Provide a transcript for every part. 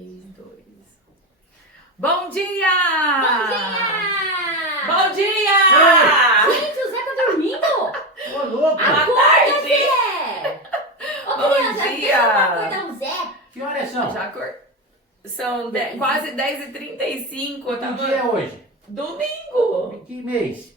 3, 2. Bom dia! Bom dia! Bom dia! Gente, o Zé tá dormindo! Ô, louco! Boa Acorda, tarde! Zé! Ô, Bom criança, dia! deixa eu acordar o Zé. Que horas são? Já são quase 10h35. Que dia é hoje? Domingo! Que mês?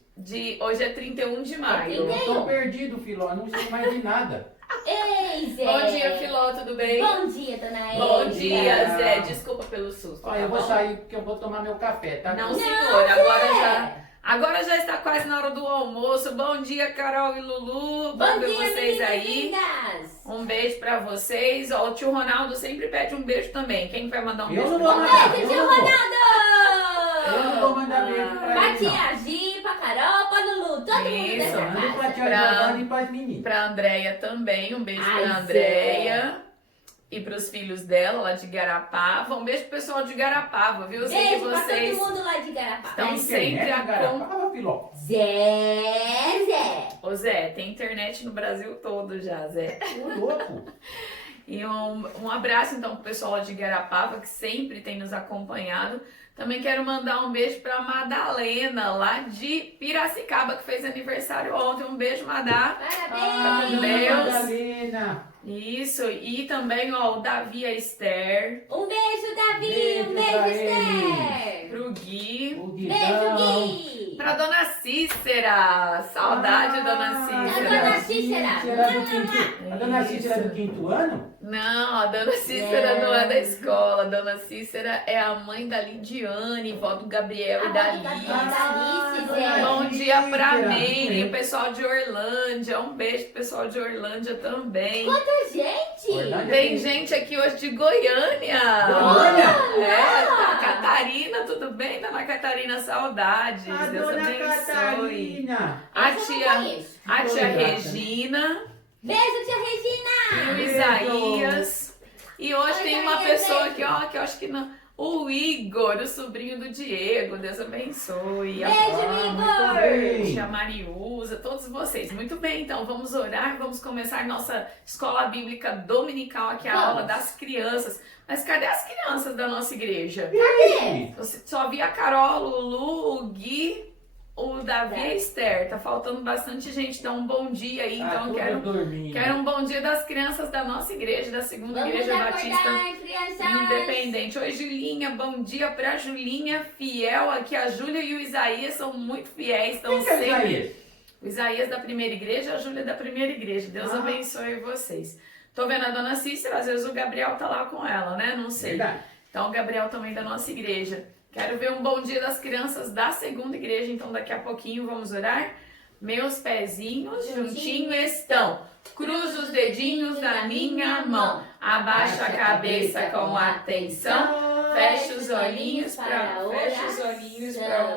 Hoje é 31 de maio. Eu tô perdido, Filó, não sei mais de nada. Ei, Zé! Bom dia, Filó, tudo bem? Bom dia, dona Eva. Bom dia, Zé. Desculpa pelo susto. Olha, eu tá vou bom? sair porque eu vou tomar meu café, tá? Não, Não, senhor, Zé. agora já está quase na hora do almoço. Bom dia, Carol e Lulu. Bom ver dia, vocês meninas aí. lindas. Um beijo pra vocês. Ó, o tio Ronaldo sempre pede um beijo também. Quem vai mandar um Eu beijo não pra vou ele? mandar. Beijo, Eu tio não vou. Ronaldo! Eu não vou mandar beijo pra Pra ele, não. tia Gi, pra Carol, pra Lulu, todo mundo Isso, dessa Manda pra casa. tia Pra- Giovana e pras meninas. Pra Andréia também. Um beijo Ai, pra Zé. Andréia. E pros filhos dela, lá de Garapava. Um beijo pro pessoal de Garapava, viu? Eu sei que Beijo pra vocês todo mundo lá de Garapá. estão Tem sempre internet, a Garapava, Filó? Zé! Ô Zé, tem internet no Brasil todo já, Zé. Ô, louco! E um abraço então pro pessoal lá de Garapava, que sempre tem nos acompanhado. Também quero mandar um beijo pra Madalena, lá de Piracicaba, que fez aniversário ontem. Um beijo, Madá. Parabéns! com Deus. Madalena! Isso, e também ó, o Davi e a Esther, Um beijo, Davi! Beijo Um beijo, pra Esther! pro Gui, O Beijo, Guidão! Gui! pra Dona Cícera. Saudade, Dona A Cícera. Dona Cícera. A Dona Cícera é do quinto ano? Não, a Dona Cícera não é da escola. A Dona Cícera é a mãe da Lidiane, vó do Gabriel e da A Liz. Alice, Zé. Bom dia pra Cícera. Meire, o pessoal de Orlândia. Um beijo pro pessoal de Orlândia também. Quanta gente! Orlândia. Tem gente aqui hoje de Goiânia. Goiânia? É, a Catarina, tudo bem, Dona Catarina? Saudades. A Deus Dona abençoe. Catarina! A Essa eu não tia, conheço. a tia Obrigada. Regina Beijo, tia Regina! e o Beijo. Isaías. E hoje Oi, tem uma Isaías, pessoa beijo. aqui, ó, que eu acho que não. O Igor, o sobrinho do Diego. Deus abençoe. Beijo, muito bem. Tia Mariusa, todos vocês. Muito bem, então vamos orar, vamos começar nossa escola bíblica dominical, aqui a Vamos. aula das crianças. Mas cadê as crianças da nossa igreja? Cadê? Você só vi a Carol, o Lulu, o Gui, o Davi e a Esther. Tá faltando bastante gente. Dá um bom dia aí, então Tá quero, tudo dormindo. quero um bom dia das crianças da nossa igreja, da segunda Vamos igreja acordar, batista crianças! independente. Oi, Julinha, bom dia pra Julinha, fiel aqui. A Júlia e o Isaías são muito fiéis, estão Quem que é sempre. Isaías? O Isaías da primeira igreja, a Júlia da primeira igreja. Deus Ah. abençoe vocês. Tô vendo a Dona Cícera, às vezes o Gabriel tá lá com ela, né? Não sei. Verdade. Então, o Gabriel também da nossa igreja. Quero ver um bom dia das crianças da segunda igreja, então daqui a pouquinho vamos orar. Meus pezinhos juntinho estão. Cruzo os dedinhos da minha mão. Abaixa a cabeça com atenção. Fecha os olhinhos para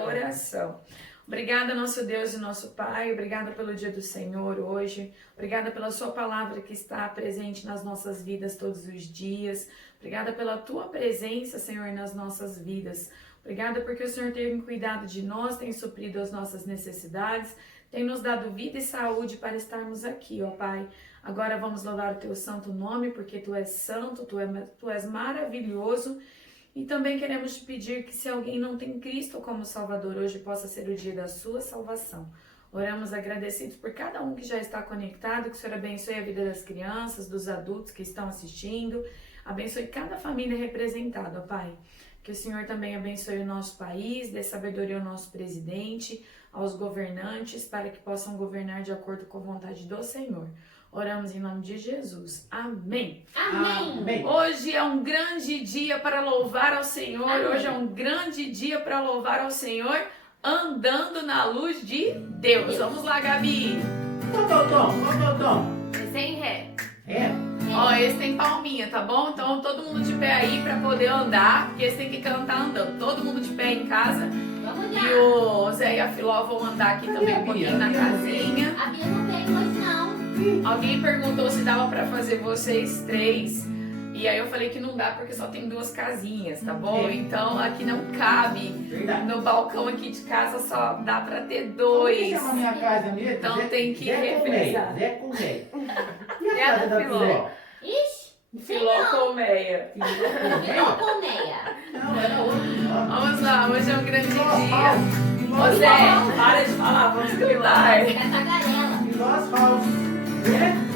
oração. Obrigada, nosso Deus e nosso Pai. Obrigada pelo dia do Senhor hoje. Obrigada pela sua palavra que está presente nas nossas vidas todos os dias. Obrigada pela tua presença, Senhor, nas nossas vidas. Obrigada porque o Senhor teve cuidado de nós, tem suprido as nossas necessidades, tem nos dado vida e saúde para estarmos aqui, ó Pai. Agora vamos louvar o teu santo nome, porque tu és santo, tu és maravilhoso. E também queremos te pedir que se alguém não tem Cristo como Salvador, hoje possa ser o dia da sua salvação. Oramos agradecidos por cada um que já está conectado, que o Senhor abençoe a vida das crianças, dos adultos que estão assistindo, abençoe cada família representada, ó Pai. Que o Senhor também abençoe o nosso país, dê sabedoria ao nosso presidente, aos governantes, para que possam governar de acordo com a vontade do Senhor. Oramos em nome de Jesus. Amém. Amém! Amém. Hoje é um grande dia para louvar ao Senhor. Amém. Hoje é um grande dia para louvar ao Senhor, andando na luz de Deus. Vamos lá, Gabi. Qual que é o tom? Qual que é o tom? Sem ré. É? Ó, esse tem palminha, tá bom? Então todo mundo de pé aí para poder andar, porque esse tem que cantar andando. Todo mundo de pé em casa. Vamos lá! E o Zé e a Filó vão andar aqui também um pouquinho na casinha. A Bia não tem hoje, não. Alguém perguntou se dava pra fazer vocês três. E aí eu falei que não dá porque só tem 2 casinhas, tá bom? Então aqui não cabe. Verdade. No balcão aqui de casa só dá pra ter Como 2. que chama a minha casa mesmo? Então Zé- tem que Zé revezar. Colmeia. Zé Colmeia. E É a casa da da Filó. Filó? Ixi! Filocolmeia. Não, colmeia. Não, era outro. Vamos lá, hoje é um grande dia. Ô Filó Zé, para de falar, vamos cantar. É tagarela. asfalto. É?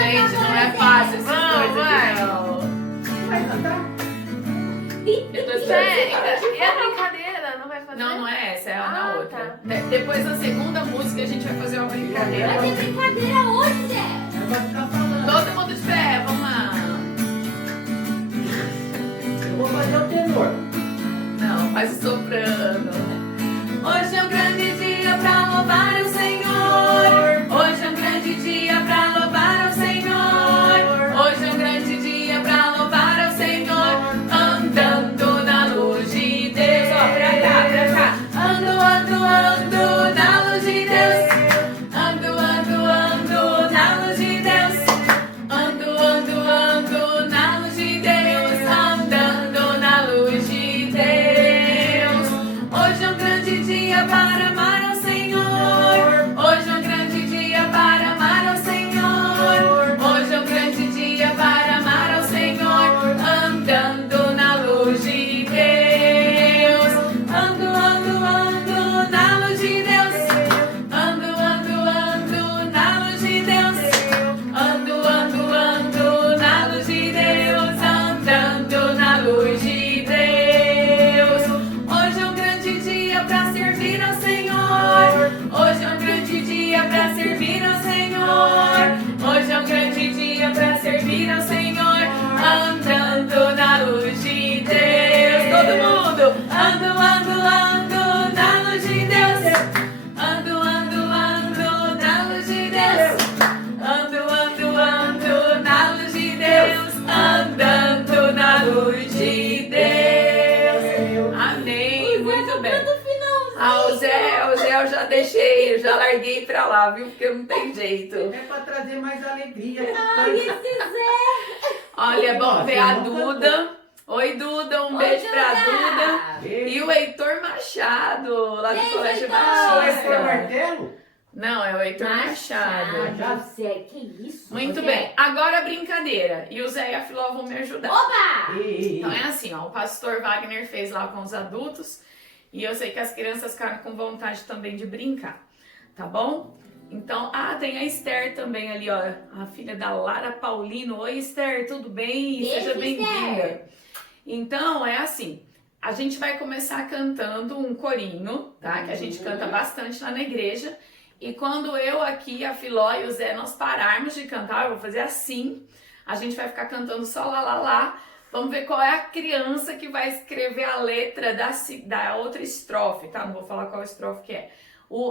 Gente, não é fácil essas coisas aqui, não. Vai cantar? Eu tô Zé, esperando. e a brincadeira? Não vai fazer? Não é essa, é na Ah, outra. tá. Depois da segunda música a gente vai fazer uma brincadeira. Vai ter brincadeira hoje, Zé. Ela vai ficar falando. Todo mundo de pé, vamos lá. Eu vou fazer o tenor. Não, faz o soprano. Hoje é um grande dia pra louvar o Senhor. Hoje é um grande dia pra louvar o Senhor. Hoje é um grande dia pra louvar o Senhor. Andando na luz de Deus. Ó, pra cá. Ando, ando, ando na luz de Deus. Ando, ando, ando na luz de Deus. Ando, ando, ando na luz de Deus. Andando na luz de Deus. Hoje é um grande dia para amar ao Senhor. Hoje é um grande dia para amar ao Senhor. Hoje é um grande dia para amar ao Senhor. Andando na luz de Deus. Ando, ando, ando na luz de Deus. Ando, ando, ando na luz de Deus. Ando, ando, ando na luz de Deus. Andando na luz de Deus. Hoje é um grande dia para servir ao Senhor. Hoje é um grande dia para servir ao Senhor. Hoje é um grande dia para servir ao Senhor. Andando na luz de Deus. Todo mundo. Ando, ando, ando na luz de Deus. Ando, ando, ando na luz de Deus. Ando, ando, ando na luz de Deus. Andando na luz de Deus. Amém. Muito bem. Ah, o Zé eu já deixei, eu já larguei pra lá, viu? Porque não tem jeito. É pra trazer mais alegria. Ai, esse Zé. Olha, é bom Nossa, ver a eu nunca Duda. Oi, Duda, um Oi, beijo pra Duda. Duda. E o Heitor Machado, lá do Beijo, Colégio Heitor. Ah, esse foi o Batista. martelo? Não, é o Heitor Machado. Machado, Zé, que isso? Muito Zé? bem, agora a brincadeira. E o Zé e a Filó vão me ajudar. Opa! Ei. Então é assim, ó, o pastor Wagner fez lá com os adultos e eu sei que as crianças ficaram com vontade também de brincar, tá bom? Então, tem a Esther também ali, ó, a filha da Lara Paulino. Oi, Esther, tudo bem? Beijo, Seja bem-vinda. Esther. Então, é assim, a gente vai começar cantando um corinho, tá? Que a gente canta bastante lá na igreja. E quando eu aqui, a Filó e o Zé, nós pararmos de cantar, eu vou fazer assim, a gente vai ficar cantando só lá, lá, lá. Vamos ver qual é a criança que vai escrever a letra da outra estrofe, tá? Não vou falar qual estrofe que é.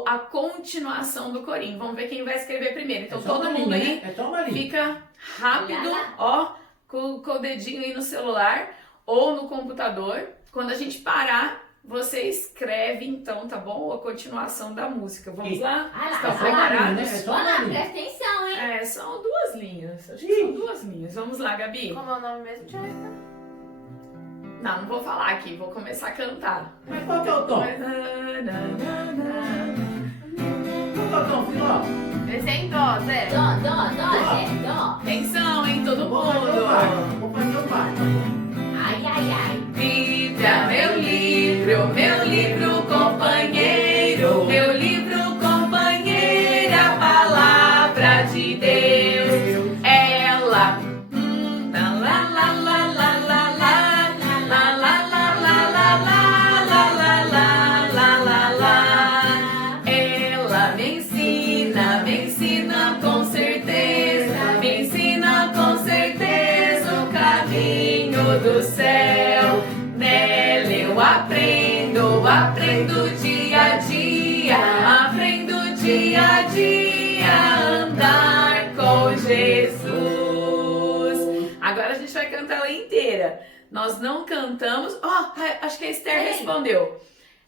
A continuação do corinho. Vamos ver quem vai escrever primeiro. Então, É só todo uma mundo linha, aí né? É só uma linha. fica rápido, ó, com o dedinho aí no celular ou no computador. Quando a gente parar, você escreve, então, tá bom? A continuação da música. Vamos Isso. lá? Vai lá, Estão vai lá, preparados? né? É só uma Olha lá, linha. presta atenção, hein? É, são duas linhas. Acho que são duas linhas. Vamos lá, Gabi. Como é o nome mesmo, Tia? Não vai falar aqui, vou começar a cantar. Mas qual que é o tom? Qual que é o tom, Filó? Esse é em dó, Zé. Dó, Zé, dó. Atenção, hein, todo Vou fazer o mundo. baixo. Vou fazer o baixo. Ai, ai, ai. Bíblia, meu livro companheiro, meu livro companheiro, a palavra de Deus, ela. La la la la la la la la la la la la la la la. Ela me ensina com certeza o caminho do céu. Nela eu aprendo dia a dia a andar com Jesus. Agora a gente vai cantar ela inteira. Nós não cantamos. Acho que a Esther respondeu.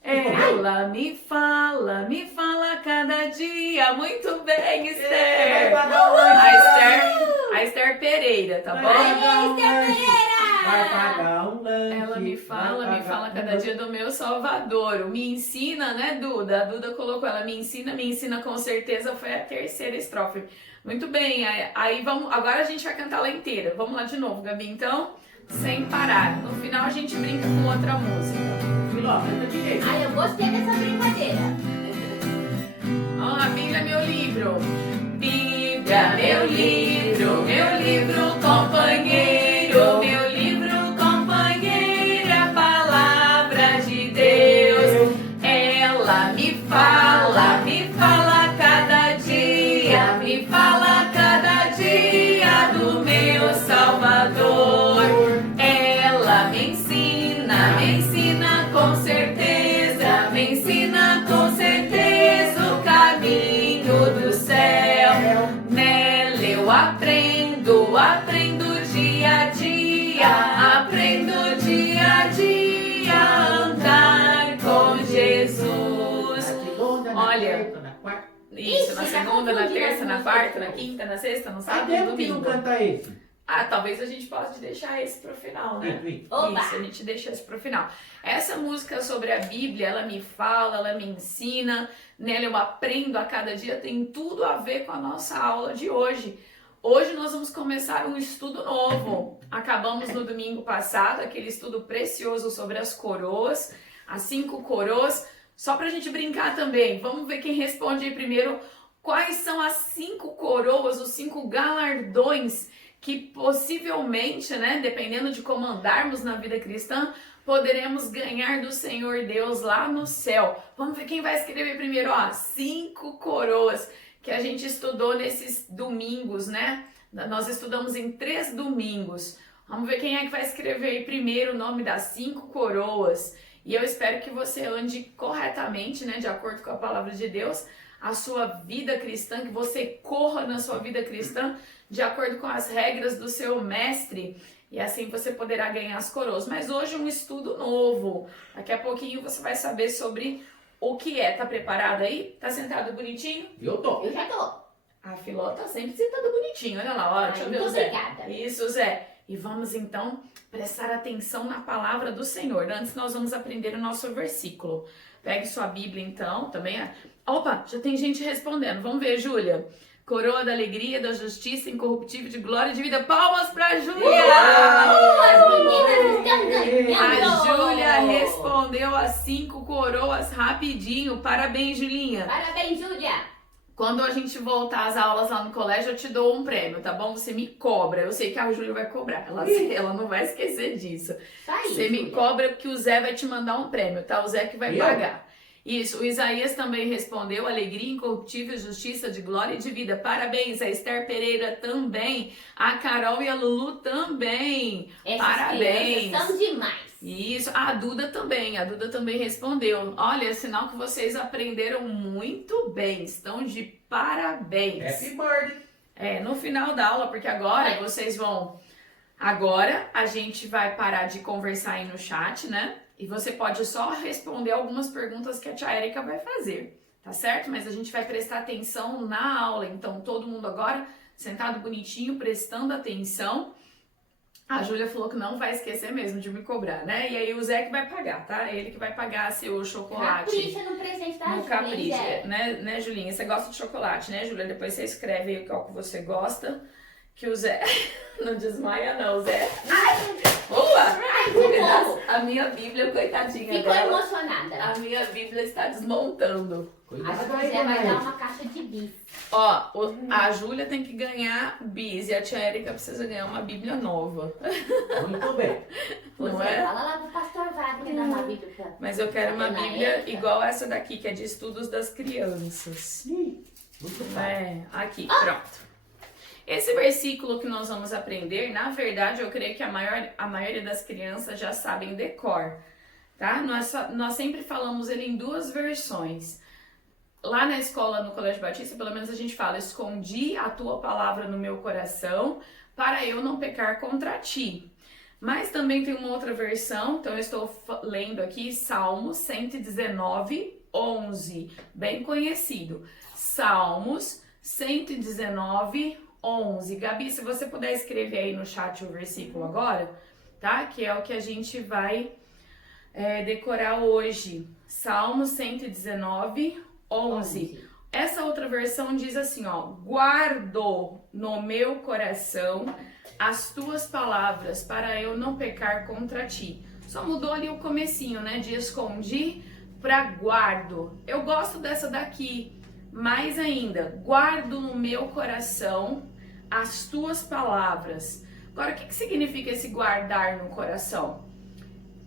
Ela me fala cada dia. Muito bem, Esther. Vai dar um anjo pra mim. A Esther Pereira, tá bom? Aê, Esther Pereira! vai pagar um lanche. Ela me fala cada dia do meu Salvador. O Me ensina, né, Duda? A Duda colocou, ela me ensina com certeza, foi a terceira estrofe. Muito bem, aí vamos, agora a gente vai cantar ela inteira. Vamos lá de novo, Gabi, então, sem parar. No final a gente brinca com outra música. Filó, canta direito. Ai, eu gostei dessa brincadeira. Ó, a Bíblia é meu livro. Bíblia, meu livro companheiro, meu livro companheiro, a palavra de Deus. Ela me fala cada dia, me fala cada dia do meu Salvador. Ela me ensina com certeza, me ensina com certeza o caminho do céu. Nela eu aprendo dia a dia a andar com Jesus. Olha, isso, na segunda, na terça, na quarta, na quinta, na sexta, no sábado e Cadê no o que não domingo. canta esse? Ah, talvez a gente possa deixar esse pro final, né? Oba! Isso, a gente deixa isso pro final. Essa música sobre a Bíblia, ela me fala, ela me ensina, nela eu aprendo a cada dia, tem tudo a ver com a nossa aula de hoje. Hoje nós vamos começar um estudo novo. Acabamos no domingo passado, aquele estudo precioso sobre as coroas, as 5 coroas. Só pra gente brincar também, vamos ver quem responde aí primeiro. Quais são as 5 coroas, os 5 galardões que possivelmente, né, dependendo de como andarmos na vida cristã, poderemos ganhar do Senhor Deus lá no céu. Vamos ver quem vai escrever primeiro, ó, 5 coroas que a gente estudou nesses domingos, né? Nós estudamos em 3 domingos. Vamos ver quem é que vai escrever aí primeiro o nome das 5 coroas. E eu espero que você ande corretamente, né, de acordo com a palavra de Deus, a sua vida cristã, que você corra na sua vida cristã de acordo com as regras do seu mestre, e assim você poderá ganhar as coroas. Mas hoje um estudo novo. Daqui a pouquinho você vai saber sobre o que é. Tá preparado aí? Tá sentado bonitinho? Eu tô. Eu já tô. A Filó tá sempre sentada bonitinho. Olha lá, ó. Deixa eu ver o Muito Zé. obrigada. Isso, Zé. E vamos então prestar atenção na palavra do Senhor. Antes nós vamos aprender o nosso versículo. Pegue sua Bíblia então, também. Opa, já tem gente respondendo. Vamos ver, Júlia. Coroa da alegria, da justiça, incorruptível, de glória e de vida. Palmas pra Júlia! As meninas estão ganhando. A Júlia respondeu as 5 coroas rapidinho. Parabéns, Julinha. Parabéns, Júlia. Quando a gente voltar às aulas lá no colégio, eu te dou um prêmio, tá bom? Você me cobra. Eu sei que a Júlia vai cobrar. Ela não vai esquecer disso. Tá aí, Você me Júlia. cobra porque o Zé vai te mandar um prêmio, tá? O Zé que vai Eu? pagar. Isso, o Isaías também respondeu, alegria, incorruptível, justiça, de glória e de vida. Parabéns, a Esther Pereira também, a Carol e a Lulu também. Essas Parabéns. crianças são demais. Isso, a Duda também respondeu. Olha, é sinal que vocês aprenderam muito bem, estão de parabéns. Happy birthday. No final da aula, porque agora vocês vão... Agora a gente vai parar de conversar aí no chat, né? E você pode só responder algumas perguntas que a tia Érica vai fazer, tá certo? Mas a gente vai prestar atenção na aula, então todo mundo agora sentado bonitinho, prestando atenção. A Júlia falou que não vai esquecer mesmo de me cobrar, né? E aí o Zé que vai pagar, tá? Ele que vai pagar seu chocolate. Capricha no presente da No Júlia, capricho, Zé. né, Julinha? Você gosta de chocolate, né, Júlia? Depois você escreve aí qual que você gosta, que o Zé... Não desmaia não, Zé. Opa! socorro. A minha Bíblia, coitadinha Ficou dela. emocionada. A minha Bíblia está desmontando. Acho Cuidado que o aí, Zé vai dar dona uma caixa de bis. Ó, a Júlia tem que ganhar bis e a tia Érica precisa ganhar uma Bíblia nova. Ed. Muito bem. Você Não é? fala lá pro pastor Wagner dar uma Bíblia pra... Mas eu quero uma Dona Bíblia Érica. igual essa daqui, que é de estudos das crianças. Ih, muito bem. Aqui, pronto. Esse versículo que nós vamos aprender, na verdade, eu creio que a maioria das crianças já sabem decor, tá? Nós sempre falamos ele em 2 versões. Lá na escola, no Colégio Batista, pelo menos a gente fala: escondi a tua palavra no meu coração para eu não pecar contra ti. Mas também tem uma outra versão, então eu estou lendo aqui Salmos 119, 11, bem conhecido. Salmos 119, 11. Gabi, se você puder escrever aí no chat o versículo agora, tá? Que é o que a gente vai decorar hoje. Salmo 119, 11. Essa outra versão diz assim, ó: guardo no meu coração as tuas palavras para eu não pecar contra ti. Só mudou ali o comecinho, né? De escondi para guardo. Eu gosto dessa daqui. Mais ainda, guardo no meu coração as tuas palavras. Agora, o que significa esse guardar no coração?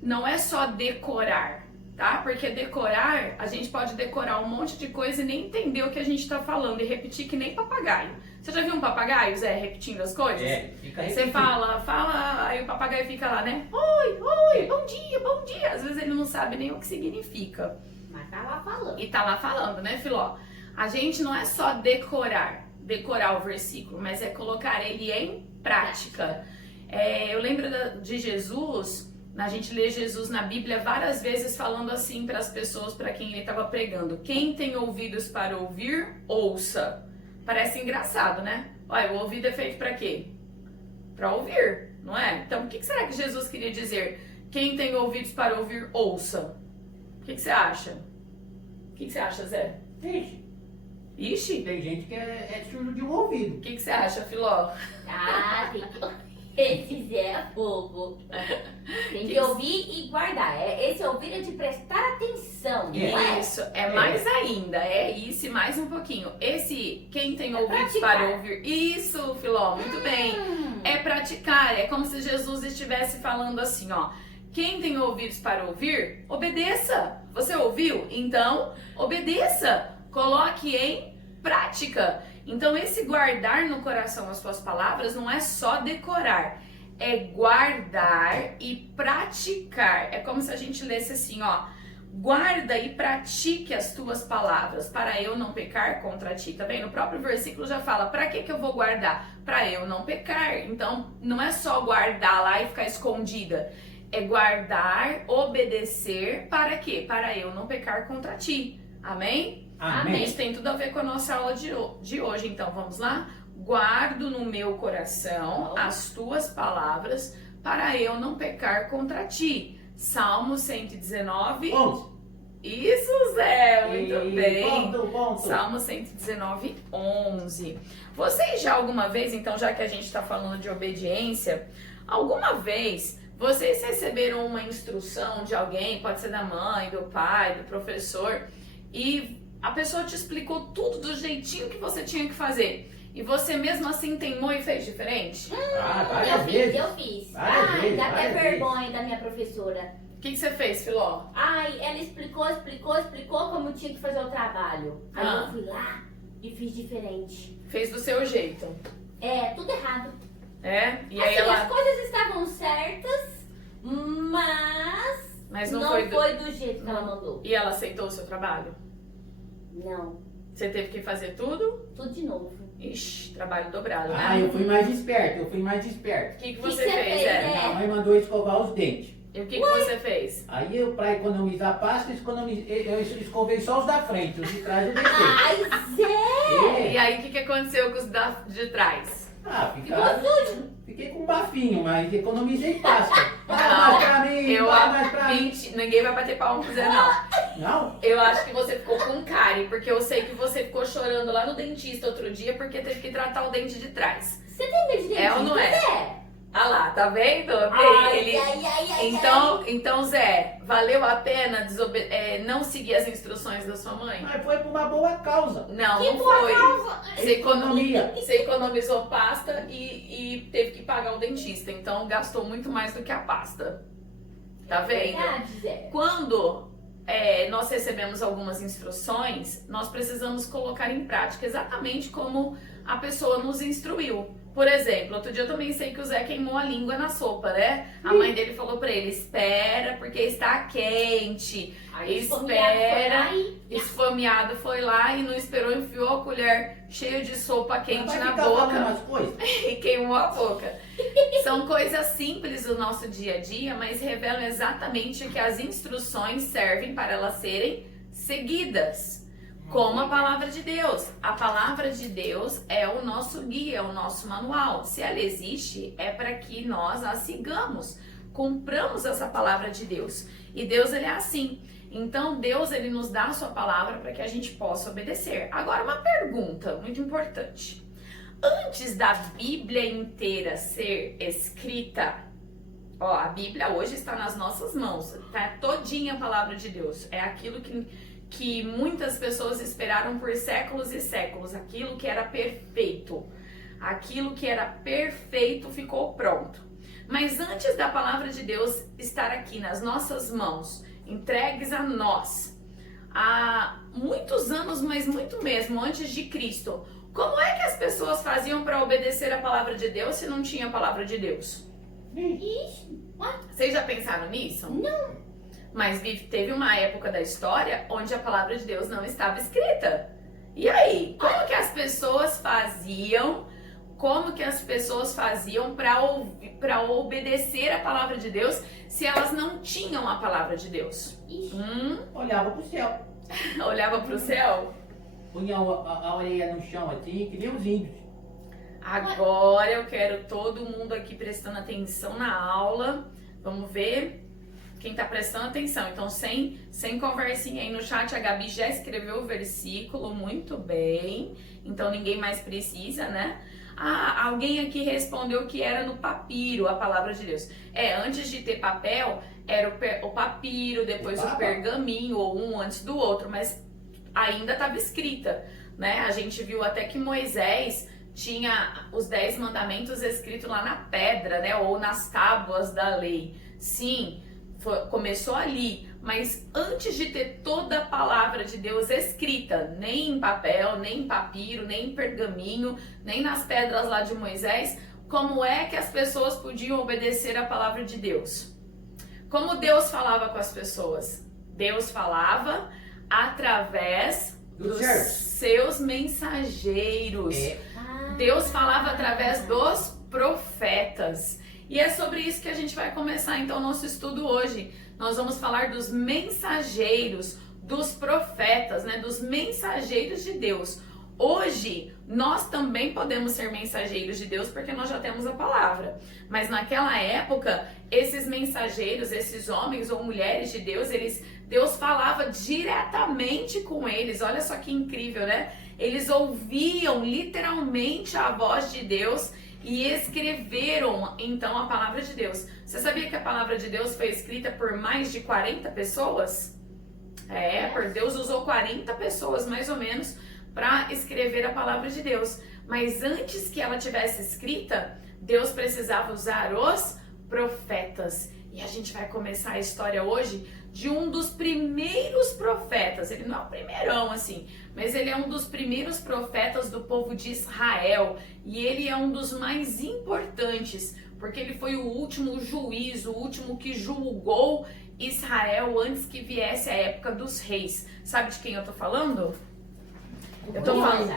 Não é só decorar, tá? Porque decorar, a gente pode decorar um monte de coisa e nem entender o que a gente tá falando e repetir que nem papagaio. Você já viu um papagaio, Zé, repetindo as coisas? Fica Você repetindo. fala, aí o papagaio fica lá, né? Oi, bom dia, bom dia. Às vezes ele não sabe nem o que significa. Mas tá lá falando. E tá lá falando, né, Filó? A gente não é só decorar o versículo, mas é colocar ele em prática. Eu lembro de Jesus, a gente lê Jesus na Bíblia várias vezes falando assim para as pessoas para quem ele estava pregando: quem tem ouvidos para ouvir, ouça. Parece engraçado, né? Olha, o ouvido é feito para quê? Para ouvir, não é? Então, o que será que Jesus queria dizer? Quem tem ouvidos para ouvir, ouça. O que você acha? O que você acha, Zé? Ixi? Tem gente que é surdo de um ouvido. O que você acha, Filó? Ah, tem que... Esse Zé é fogo. Tem que ouvir e guardar. Esse ouvir é de prestar atenção, não é? Isso, mais ainda, é isso e mais um pouquinho. Esse, quem tem ouvidos praticar. para ouvir, isso, Filó, muito bem. É praticar, é como se Jesus estivesse falando assim, ó: quem tem ouvidos para ouvir, obedeça. Você ouviu? Então, obedeça. Coloque em prática. Então, esse guardar no coração as suas palavras não é só decorar, é guardar e praticar. É como se a gente lesse assim, ó: guarda e pratique as tuas palavras para eu não pecar contra ti. Tá vendo? O próprio versículo já fala: para que eu vou guardar? Para eu não pecar. Então, não é só guardar lá e ficar escondida. É guardar, obedecer, para quê? Para eu não pecar contra ti. Amém? Amém. Isso tem tudo a ver com a nossa aula de hoje. Então, vamos lá? Guardo no meu coração as tuas palavras para eu não pecar contra ti. Salmo 119. 11. Isso, Zé, muito bem. Ponto. Salmo 119, 11. Vocês já alguma vez, então, já que a gente está falando de obediência, alguma vez vocês receberam uma instrução de alguém, pode ser da mãe, do pai, do professor, e a pessoa te explicou tudo do jeitinho que você tinha que fazer, e você mesmo assim teimou e fez diferente? Várias vezes. Eu fiz. Várias Ai, vezes, dá até várias vergonha da minha professora. O que você fez, Filó? Ai, ela explicou como tinha que fazer o trabalho. Aí eu fui lá e fiz diferente. Fez do seu jeito. Tudo errado. E aí Assim, ela... as coisas estavam certas, mas não não foi do jeito que ela mandou. E ela aceitou o seu trabalho? Não, Você teve que fazer tudo? tudo de novo. Ixi, trabalho dobrado, né? Eu fui mais esperto. O que Que você você fez, fez, Zé? Minha mãe mandou escovar os dentes. E o que você fez? Aí eu, pra economizar pasta, eu escovei só os da frente, os de trás eu deixei. Ai, Zé! E aí, o que aconteceu com os de trás? Fiquei com um bafinho, mas economizei pasta. Não, mais pra mim, mais pra mim. Ninguém vai bater palma pro Zé, não. Não? Eu acho que você ficou com cárie, porque eu sei que você ficou chorando lá no dentista outro dia porque teve que tratar o dente de trás. Você tem medo de dentista, É ou não é? Zé? Ah lá, tá vendo? Ai. Então, Zé, valeu a pena não seguir as instruções da sua mãe? Mas foi por uma boa causa. Não, Que não boa foi. causa. Você economizou pasta e teve que pagar o dentista. Então, gastou muito mais do que a pasta. Tá vendo? Verdade, Zé. Quando nós recebemos algumas instruções, nós precisamos colocar em prática exatamente como a pessoa nos instruiu. Por exemplo, outro dia eu também sei que o Zé queimou a língua na sopa, né? A mãe dele falou pra ele: espera, porque está quente. Aí Espera. Esfomeado foi lá e não esperou, enfiou a colher cheia de sopa quente Vai na ficar falando boca umas coisas? e queimou a boca. São coisas simples do nosso dia a dia, mas revelam exatamente que as instruções servem para elas serem seguidas. Como a palavra de Deus. A palavra de Deus é o nosso guia, é o nosso manual. Se ela existe, é para que nós a sigamos. compramos essa palavra de Deus. E Deus, ele é assim. Então, Deus, ele nos dá a sua palavra para que a gente possa obedecer. Agora, uma pergunta muito importante. Antes da Bíblia inteira ser escrita, ó, a Bíblia hoje está nas nossas mãos, tá todinha a palavra de Deus. É aquilo que muitas pessoas esperaram por séculos e séculos, aquilo que era perfeito. Aquilo que era perfeito ficou pronto. Mas antes da palavra de Deus estar aqui nas nossas mãos, entregues a nós, há muitos anos, mas muito mesmo, antes de Cristo, como é que as pessoas faziam para obedecer a palavra de Deus se não tinha a palavra de Deus? Ixi, Vocês já pensaram nisso? não. Mas teve uma época da história onde a palavra de Deus não estava escrita. E aí, como que as pessoas faziam? Como que as pessoas faziam para obedecer a palavra de Deus se elas não tinham a palavra de Deus? Ixi. Olhava pro céu. Olhava para o céu? Punha a orelha no chão assim, que nem os índios. Agora eu quero todo mundo aqui prestando atenção na aula. Vamos ver quem tá prestando atenção. Então, sem conversinha aí no chat, a Gabi já escreveu o versículo, muito bem. Então, ninguém mais precisa, né? Ah, alguém aqui respondeu que era no papiro a palavra de Deus. Antes de ter papel, era o papiro, depois o pergaminho, ou um antes do outro, mas ainda estava escrita, né? A gente viu até que Moisés tinha os 10 mandamentos escritos lá na pedra, né? Ou nas tábuas da lei. Sim, começou ali, mas antes de ter toda a palavra de Deus escrita, nem em papel, nem em papiro, nem em pergaminho, nem nas pedras lá de Moisés, como é que as pessoas podiam obedecer a palavra de Deus? Como Deus falava com as pessoas? Deus falava através dos seus mensageiros. Deus falava através dos profetas. E é sobre isso que a gente vai começar então o nosso estudo hoje. Nós vamos falar dos mensageiros, dos profetas, né? Dos mensageiros de Deus. Hoje, nós também podemos ser mensageiros de Deus porque nós já temos a palavra. Mas naquela época, esses mensageiros, esses homens ou mulheres de Deus, Deus falava diretamente com eles. Olha só que incrível, né? Eles ouviam literalmente a voz de Deus e escreveram então a palavra de Deus. Você sabia que a palavra de Deus foi escrita por mais de 40 pessoas? Deus usou 40 pessoas mais ou menos para escrever a palavra de Deus. Mas antes que ela tivesse escrita, Deus precisava usar os profetas. E a gente vai começar a história hoje de um dos primeiros profetas. Ele não é o primeirão assim, mas ele é um dos primeiros profetas do povo de Israel. E ele é um dos mais importantes, porque ele foi o último juiz, o último que julgou Israel antes que viesse a época dos reis. Sabe de quem eu tô falando? Eu tô falando.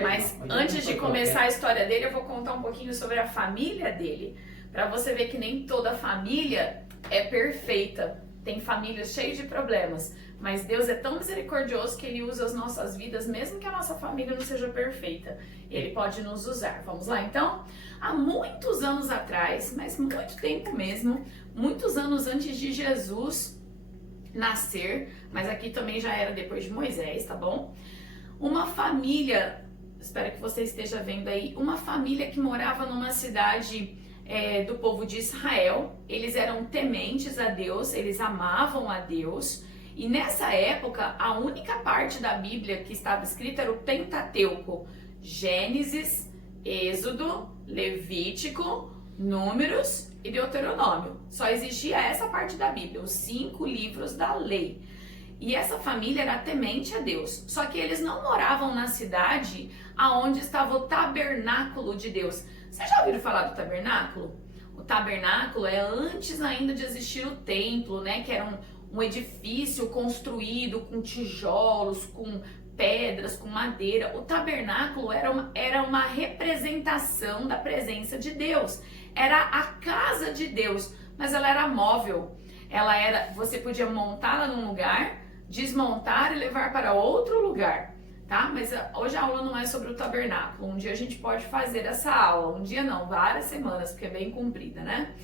Mas antes de começar a história dele, eu vou contar um pouquinho sobre a família dele, para você ver que nem toda família é perfeita. Tem famílias cheias de problemas, mas Deus é tão misericordioso que Ele usa as nossas vidas, mesmo que a nossa família não seja perfeita. Ele pode nos usar. Vamos lá, então? Há muitos anos atrás, mas muito tempo mesmo, muitos anos antes de Jesus nascer, mas aqui também já era depois de Moisés, tá bom? Uma família, espero que você esteja vendo aí, uma família que morava numa cidade do povo de Israel. Eles eram tementes a Deus, eles amavam a Deus. E nessa época, a única parte da Bíblia que estava escrita era o Pentateuco: Gênesis, Êxodo, Levítico, Números e Deuteronômio. Só existia essa parte da Bíblia, os 5 livros da lei. E essa família era temente a Deus. Só que eles não moravam na cidade aonde estava o tabernáculo de Deus. Vocês já ouviram falar do tabernáculo? O tabernáculo é antes ainda de existir o templo, né? Que era um edifício construído com tijolos, com pedras, com madeira. O tabernáculo era uma representação da presença de Deus. Era a casa de Deus, mas ela era móvel. Você podia montá-la num lugar, desmontar e levar para outro lugar, tá? Mas hoje a aula não é sobre o tabernáculo. Um dia a gente pode fazer essa aula, um dia não, várias semanas, porque é bem comprida, né?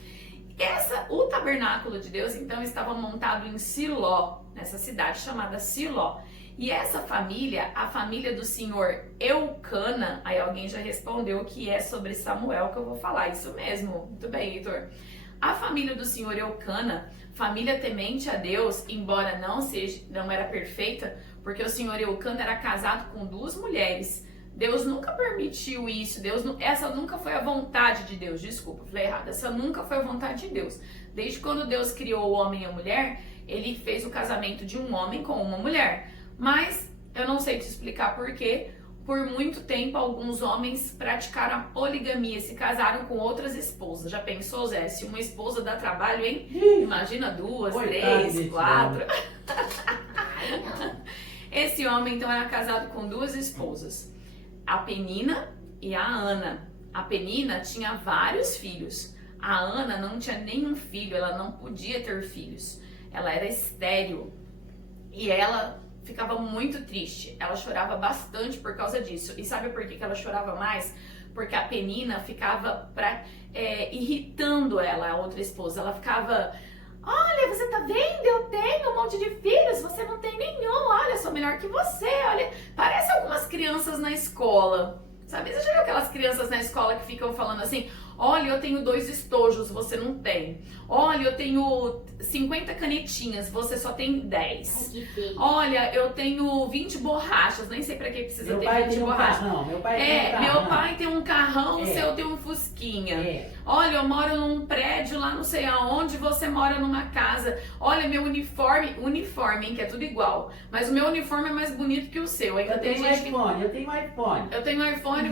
O tabernáculo de Deus, então, estava montado em Siló, nessa cidade chamada Siló. E essa família, a família do senhor Eucana, aí alguém já respondeu que é sobre Samuel que eu vou falar, isso mesmo, muito bem, Heitor. A família do senhor Eucana, família temente a Deus, embora não era perfeita, porque o senhor Eucana era casado com 2 mulheres. Deus nunca permitiu isso, essa nunca foi a vontade de Deus, desculpa, falei errado, essa nunca foi a vontade de Deus. Desde quando Deus criou o homem e a mulher, ele fez o casamento de um homem com uma mulher. Mas eu não sei te explicar porquê. Por muito tempo, alguns homens praticaram a poligamia, se casaram com outras esposas. Já pensou, Zé? Se uma esposa dá trabalho, hein? Imagina 2, 3, 4. Ai, não. Esse homem, então, era casado com 2 esposas. A Penina e a Ana. A Penina tinha vários filhos. A Ana não tinha nenhum filho, ela não podia ter filhos. Ela era estéril. E ela ficava muito triste, ela chorava bastante por causa disso. E sabe por que ela chorava mais? Porque a Penina ficava irritando ela, a outra esposa. Ela ficava, olha, você tá vendo? Eu tenho um monte de filhos, você não tem nenhum. Olha, eu sou melhor que você. Olha, parece algumas crianças na escola. Sabe, você já viu aquelas crianças na escola que ficam falando assim, olha, eu tenho 2 estojos, você não tem. Olha, eu tenho 50 canetinhas, você só tem 10. Ai, que feio. Olha, eu tenho 20 borrachas, nem sei pra que precisa Meu ter pai 20 tem um borrachas. carrão, meu pai tem um carrão. Meu pai tem um carrão, o É. seu tem um fusquinha. É. Olha, eu moro num prédio lá não sei aonde, você mora numa casa. Olha, meu uniforme, hein, que é tudo igual. Mas o meu uniforme é mais bonito que o seu. Ainda Eu tem tenho gente que... iPhone, eu tenho iPhone. Eu tenho iPhone,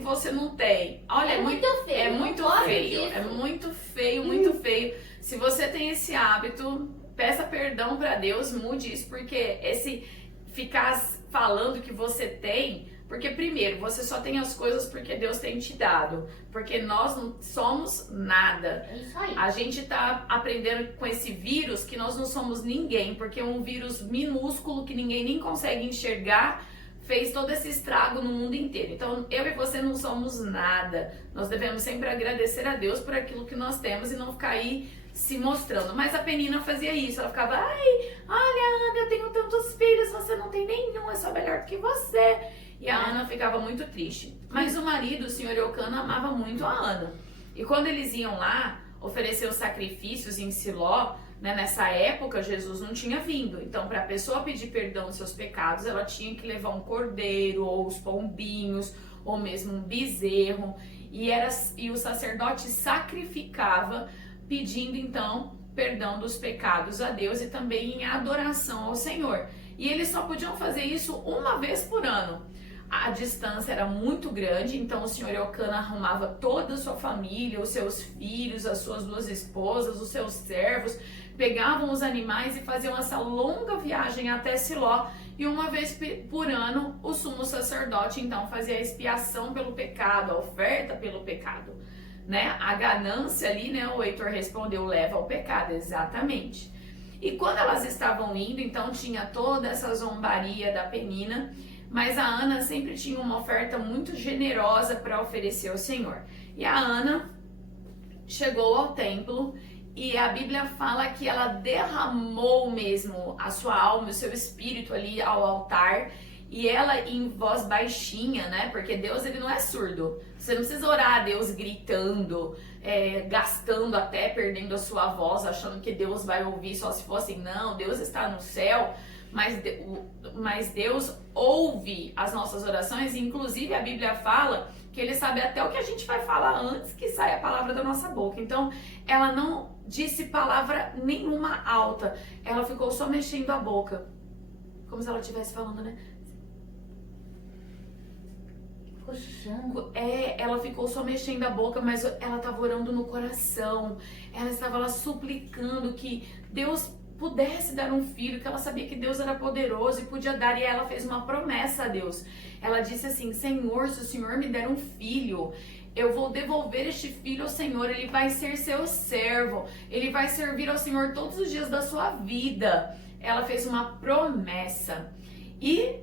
você não tem. Olha, É muito feio. é não muito gosto feio, disso. é muito feio, muito feio. Se você tem esse hábito, peça perdão pra Deus, mude isso, porque esse ficar falando que você tem, porque primeiro, você só tem as coisas porque Deus tem te dado, porque nós não somos nada. É isso aí. A gente tá aprendendo com esse vírus que nós não somos ninguém, porque é um vírus minúsculo que ninguém nem consegue enxergar, fez todo esse estrago no mundo inteiro. Então, eu e você não somos nada. Nós devemos sempre agradecer a Deus por aquilo que nós temos e não ficar aí se mostrando. Mas a Penina fazia isso. Ela ficava, ai, olha, Ana, eu tenho tantos filhos, você não tem nenhum, eu sou melhor do que você. E a Ana ficava muito triste. Mas o marido, o senhor Eucana, amava muito a Ana. E quando eles iam lá oferecer os sacrifícios em Siló, né, nessa época Jesus não tinha vindo, então para a pessoa pedir perdão dos seus pecados ela tinha que levar um cordeiro ou os pombinhos ou mesmo um bezerro e o sacerdote sacrificava pedindo então perdão dos pecados a Deus e também em adoração ao Senhor, e eles só podiam fazer isso uma vez por ano. A distância era muito grande, então o senhor Eucana arrumava toda a sua família, os seus filhos, as suas 2 esposas, os seus servos, pegavam os animais e faziam essa longa viagem até Siló, e uma vez por ano o sumo sacerdote então fazia a expiação pelo pecado, a oferta pelo pecado, né? A ganância ali, né, o Heitor respondeu, leva ao pecado, exatamente. E quando elas estavam indo, então tinha toda essa zombaria da Penina, mas a Ana sempre tinha uma oferta muito generosa para oferecer ao Senhor. E a Ana chegou ao templo e a Bíblia fala que ela derramou mesmo a sua alma, o seu espírito ali ao altar, e ela em voz baixinha, né? Porque Deus, ele não é surdo. Você não precisa orar a Deus gritando, gastando até, perdendo a sua voz, achando que Deus vai ouvir só se for assim. Não, Deus está no céu. Mas Deus ouve as nossas orações, e inclusive a Bíblia fala que Ele sabe até o que a gente vai falar antes que saia a palavra da nossa boca. Então, ela não disse palavra nenhuma alta, ela ficou só mexendo a boca, como se ela estivesse falando, né? Cochichando. Ela ficou só mexendo a boca, mas ela estava orando no coração, ela estava lá suplicando que Deus pudesse dar um filho, que ela sabia que Deus era poderoso e podia dar, e ela fez uma promessa a Deus. Ela disse assim, Senhor, se o Senhor me der um filho, eu vou devolver este filho ao Senhor, ele vai ser seu servo, ele vai servir ao Senhor todos os dias da sua vida. Ela fez uma promessa. E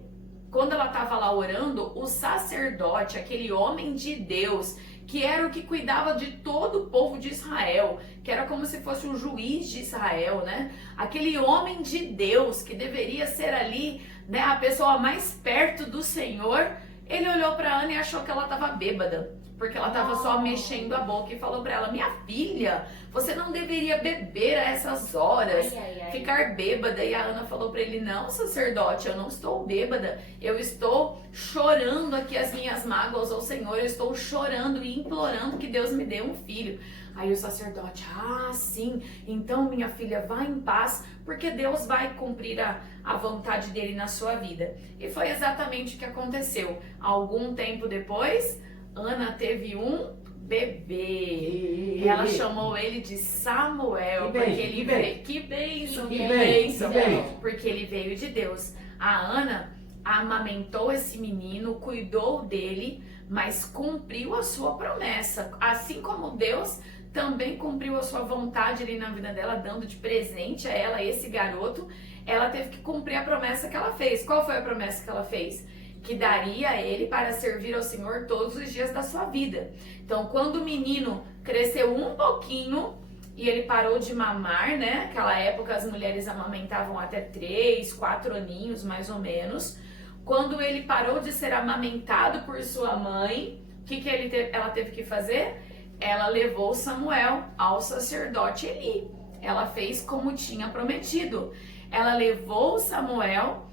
quando ela estava lá orando, o sacerdote, aquele homem de Deus que era o que cuidava de todo o povo de Israel, que era como se fosse um juiz de Israel, né? Aquele homem de Deus que deveria ser ali, né, a pessoa mais perto do Senhor, ele olhou para Ana e achou que ela estava bêbada, porque ela estava só mexendo a boca, e falou para ela: minha filha, você não deveria beber a essas horas, ficar bêbada. E a Ana falou para ele: não, sacerdote, eu não estou bêbada, eu estou chorando aqui as minhas mágoas ao Senhor, eu estou chorando e implorando que Deus me dê um filho. Aí o sacerdote: ah, sim, então minha filha, vá em paz, porque Deus vai cumprir a vontade dele na sua vida. E foi exatamente o que aconteceu. Algum tempo depois, Ana teve um bebê. E ela chamou ele de Samuel, porque ele veio. Que bênção, que bênção, porque ele veio de Deus. A Ana amamentou esse menino, cuidou dele, mas cumpriu a sua promessa. Assim como Deus também cumpriu a sua vontade ali na vida dela, dando de presente a ela esse garoto, ela teve que cumprir a promessa que ela fez. Qual foi a promessa que ela fez? Que daria a ele para servir ao Senhor todos os dias da sua vida. Então, quando o menino cresceu um pouquinho e ele parou de mamar, né? Naquela época as mulheres amamentavam até 3, 4 aninhos, mais ou menos. Quando ele parou de ser amamentado por sua mãe, o que ela teve que fazer? Ela levou Samuel ao sacerdote Eli. Ela fez como tinha prometido. Ela levou Samuel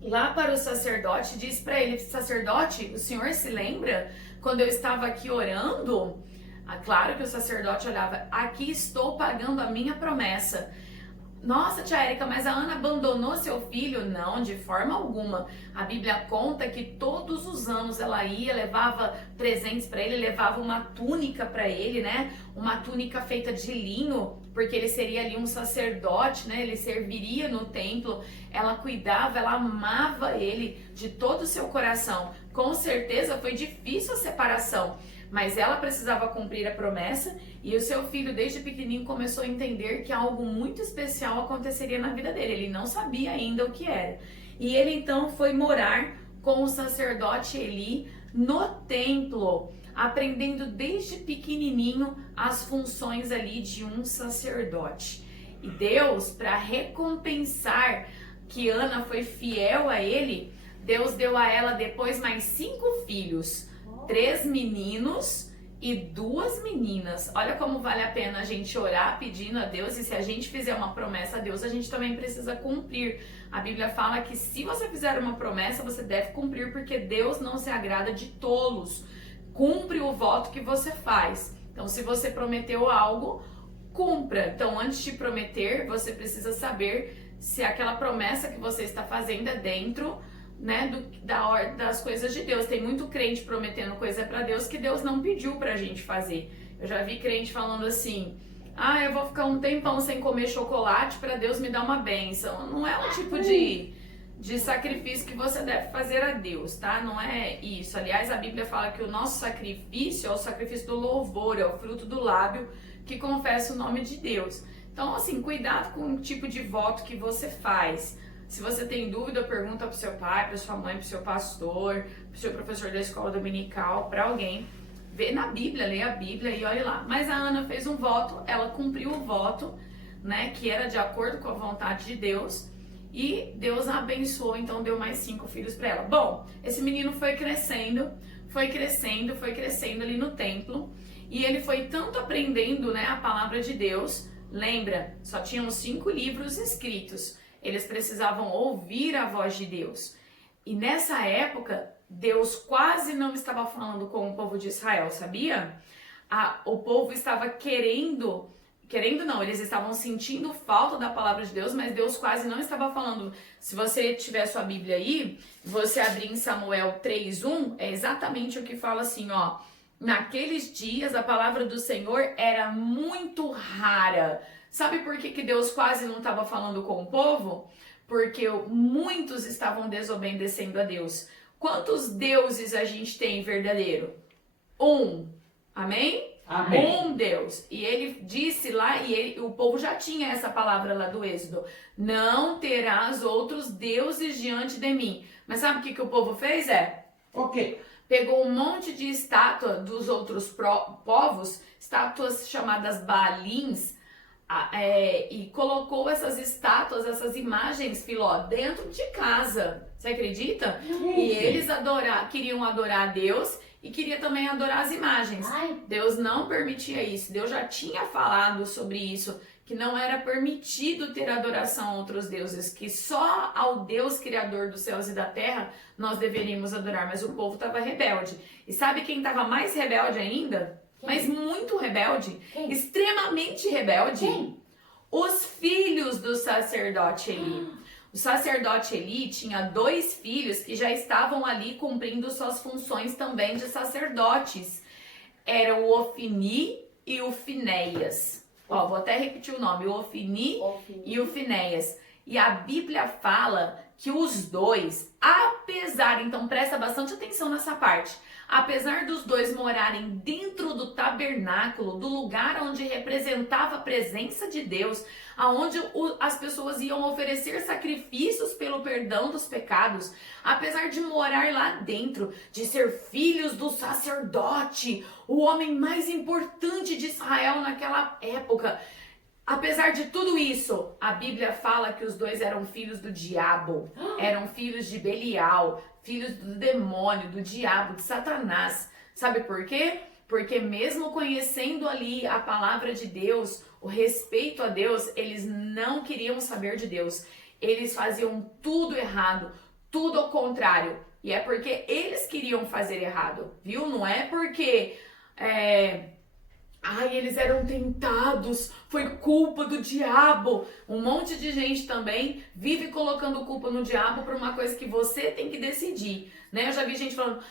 lá para o sacerdote e disse para ele: sacerdote, o senhor se lembra quando eu estava aqui orando? Ah, claro que o sacerdote olhava: aqui estou pagando a minha promessa. Nossa, tia Érica, mas a Ana abandonou seu filho? Não, de forma alguma. A Bíblia conta que todos os anos ela ia, levava presentes para ele, levava uma túnica para ele, né? Uma túnica feita de linho, porque ele seria ali um sacerdote, né? Ele serviria no templo. Ela cuidava, ela amava ele de todo o seu coração. Com certeza foi difícil a separação, mas ela precisava cumprir a promessa, e o seu filho desde pequenininho começou a entender que algo muito especial aconteceria na vida dele. Ele não sabia ainda o que era. E ele então foi morar com o sacerdote Eli no templo, aprendendo desde pequenininho as funções ali de um sacerdote. E Deus, para recompensar que Ana foi fiel a ele, Deus deu a ela depois mais 5 filhos, 3 meninos e 2 meninas. Olha como vale a pena a gente orar pedindo a Deus, e se a gente fizer uma promessa a Deus, a gente também precisa cumprir. A Bíblia fala que se você fizer uma promessa, você deve cumprir, porque Deus não se agrada de tolos. Cumpre o voto que você faz. Então, se você prometeu algo, cumpra. Então, antes de prometer, você precisa saber se aquela promessa que você está fazendo é dentro, né, das coisas de Deus. Tem muito crente prometendo coisa para Deus que Deus não pediu pra gente fazer. Eu já vi crente falando assim: ah, eu vou ficar um tempão sem comer chocolate para Deus me dar uma bênção. Não é um tipo de sacrifício que você deve fazer a Deus, tá? Não é isso. Aliás, a Bíblia fala que o nosso sacrifício é o sacrifício do louvor, é o fruto do lábio que confessa o nome de Deus. Então, assim, cuidado com o tipo de voto que você faz. Se você tem dúvida, pergunta para o seu pai, para sua mãe, para o seu pastor, para o seu professor da escola dominical, para alguém. Vê na Bíblia, lê a Bíblia e olhe lá. Mas a Ana fez um voto, ela cumpriu o voto, né, que era de acordo com a vontade de Deus. E Deus a abençoou, então deu mais 5 filhos para ela. Bom, esse menino foi crescendo ali no templo. E ele foi tanto aprendendo, né, a palavra de Deus. Lembra, só tinham 5 livros escritos. Eles precisavam ouvir a voz de Deus. E nessa época, Deus quase não estava falando com o povo de Israel, sabia? O povo estava querendo não, eles estavam sentindo falta da palavra de Deus, mas Deus quase não estava falando. Se você tiver sua Bíblia aí, você abrir em Samuel 3:1, é exatamente o que fala assim, ó. Naqueles dias a palavra do Senhor era muito rara. Sabe por que Deus quase não estava falando com o povo? Porque muitos estavam desobedecendo a Deus. Quantos deuses a gente tem verdadeiro? Um. Amém? Amém. Um Deus. E ele disse lá, o povo já tinha essa palavra lá do Êxodo: não terás outros deuses diante de mim. Mas sabe o que o povo fez? O quê? pegou um monte de estátua dos outros povos, estátuas chamadas Baalins, e colocou essas estátuas, essas imagens, Filó, dentro de casa. Você acredita? E eles queriam adorar a Deus e queria também adorar as imagens. Ai. Deus não permitia isso. Deus já tinha falado sobre isso, que não era permitido ter adoração a outros deuses, que só ao Deus Criador dos céus e da terra nós deveríamos adorar. Mas o povo estava rebelde. E sabe quem estava mais rebelde ainda? Quem? Mas muito rebelde, Quem? extremamente rebelde. Quem? Os filhos do sacerdote Eli. O sacerdote Eli tinha 2 filhos que já estavam ali cumprindo suas funções também de sacerdotes. Era o Ofni e o Finéias. Ó, vou até repetir o nome, o Ofni e o Finéias. E a Bíblia fala que os 2, apesar, então presta bastante atenção nessa parte, apesar dos 2 morarem dentro do tabernáculo, do lugar onde representava a presença de Deus, aonde as pessoas iam oferecer sacrifícios pelo perdão dos pecados, apesar de morar lá dentro, de ser filhos do sacerdote, o homem mais importante de Israel naquela época, apesar de tudo isso, a Bíblia fala que os 2 eram filhos do diabo, eram filhos de Belial, filhos do demônio, do diabo, de Satanás. Sabe por quê? Porque mesmo conhecendo ali a palavra de Deus, o respeito a Deus, eles não queriam saber de Deus. Eles faziam tudo errado, tudo ao contrário. E é porque eles queriam fazer errado, viu? Não é porque... eles eram tentados, foi culpa do diabo. Um monte de gente também vive colocando culpa no diabo por uma coisa que você tem que decidir, né? Eu já vi gente falando,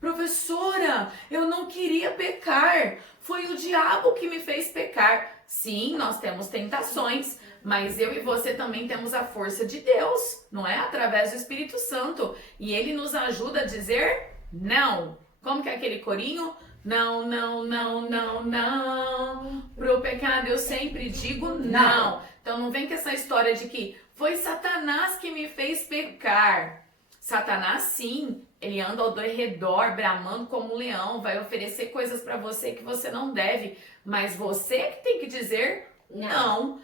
professora, eu não queria pecar, foi o diabo que me fez pecar. Sim, nós temos tentações, mas eu e você também temos a força de Deus, não é? Através do Espírito Santo. E ele nos ajuda a dizer não. Como que é aquele corinho? Não, não, não, não, não. Pro pecado eu sempre digo não. Então não vem com essa história de que foi Satanás que me fez pecar. Satanás, sim, ele anda ao redor, bramando como um leão, vai oferecer coisas para você que você não deve, mas você que tem que dizer não.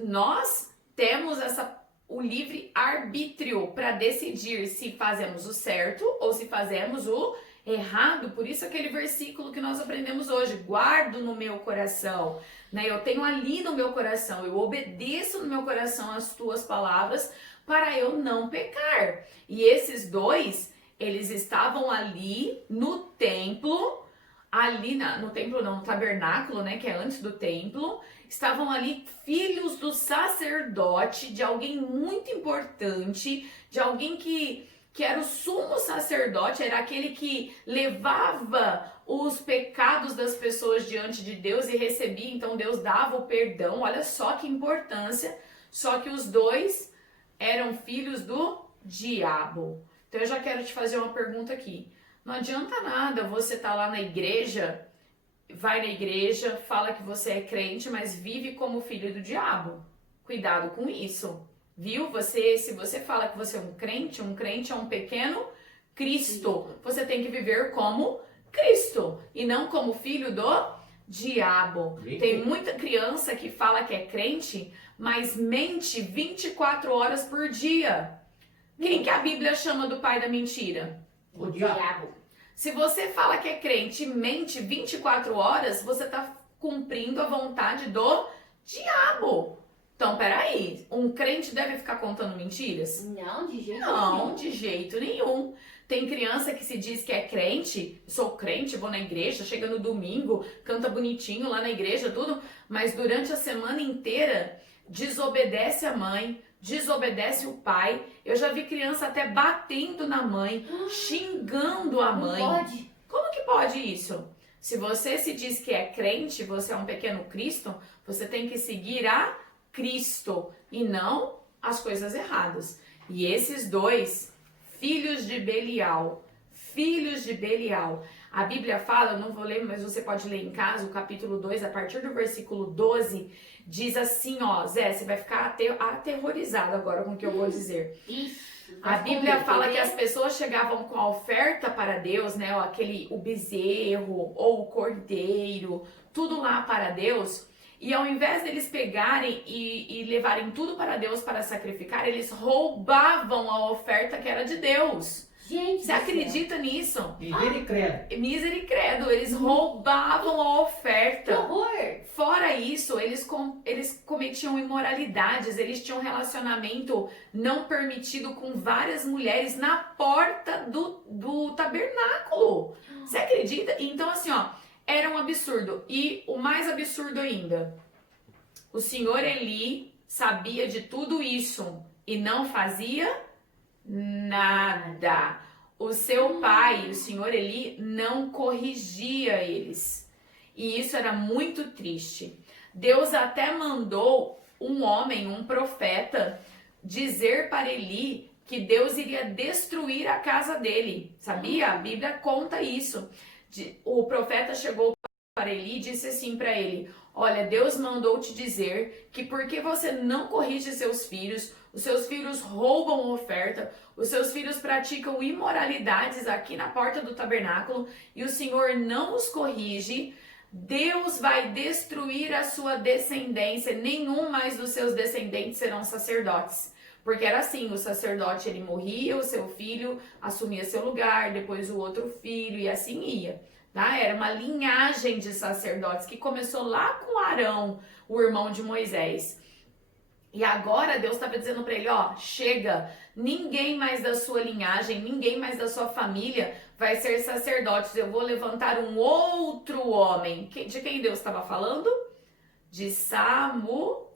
Nós temos o livre arbítrio para decidir se fazemos o certo ou se fazemos o errado. Por isso aquele versículo que nós aprendemos hoje, guardo no meu coração, né? Eu tenho ali no meu coração, eu obedeço no meu coração as tuas palavras para eu não pecar. E esses 2, eles estavam ali no templo, no tabernáculo, né, que é antes do templo, estavam ali filhos do sacerdote, de alguém muito importante, de alguém que era o sumo sacerdote, era aquele que levava os pecados das pessoas diante de Deus e recebia, então Deus dava o perdão. Olha só que importância. Só que os 2 eram filhos do diabo. Então eu já quero te fazer uma pergunta aqui. Não adianta nada você estar lá na igreja, vai na igreja, fala que você é crente, mas vive como filho do diabo. Cuidado com isso. Viu? Se você fala que você é um crente é um pequeno Cristo. Você tem que viver como Cristo e não como filho do diabo. Tem muita criança que fala que é crente, mas mente 24 horas por dia. Quem que a Bíblia chama do pai da mentira? O diabo. Se você fala que é crente e mente 24 horas, você está cumprindo a vontade do diabo. Então, peraí, um crente deve ficar contando mentiras? Não, de jeito nenhum. Não, de jeito nenhum. Tem criança que se diz que é crente, sou crente, vou na igreja, chega no domingo, canta bonitinho lá na igreja, tudo, mas durante a semana inteira desobedece a mãe, desobedece o pai. Eu já vi criança até batendo na mãe, xingando a mãe. Não pode. Como que pode isso? Se você se diz que é crente, você é um pequeno Cristo, você tem que seguir a Cristo e não as coisas erradas. E esses 2 filhos de Belial, A Bíblia fala, eu não vou ler, mas você pode ler em casa, o capítulo 2, a partir do versículo 12, diz assim, ó, Zé, você vai ficar aterrorizado agora com o que eu vou dizer. Ixi, A Bíblia fala que as pessoas chegavam com a oferta para Deus, né, ó, o bezerro ou o cordeiro, tudo lá para Deus, e ao invés deles pegarem e levarem tudo para Deus para sacrificar, eles roubavam a oferta que era de Deus. Gente, Você acredita nisso? Misericórdia. Misericredo, eles roubavam a que oferta. horror! Fora isso, eles cometiam imoralidades, eles tinham relacionamento não permitido com várias mulheres na porta do tabernáculo. Você acredita? Então, assim, ó, era um absurdo. E o mais absurdo ainda, o senhor Eli sabia de tudo isso e não fazia nada. O seu pai, o senhor Eli, não corrigia eles. E isso era muito triste. Deus até mandou um homem, um profeta, dizer para Eli que Deus iria destruir a casa dele. Sabia? A Bíblia conta isso. O profeta chegou para Eli e disse assim para ele: olha, Deus mandou te dizer que porque você não corrige seus filhos, os seus filhos roubam oferta, os seus filhos praticam imoralidades aqui na porta do tabernáculo e o Senhor não os corrige, Deus vai destruir a sua descendência, nenhum mais dos seus descendentes serão sacerdotes. Porque era assim, o sacerdote ele morria, o seu filho assumia seu lugar, depois o outro filho e assim ia. Tá? Era uma linhagem de sacerdotes que começou lá com Arão, o irmão de Moisés. E agora Deus estava dizendo para ele, ó, chega, ninguém mais da sua linhagem, ninguém mais da sua família vai ser sacerdotes. Eu vou levantar um outro homem. De quem Deus estava falando? De Samuel,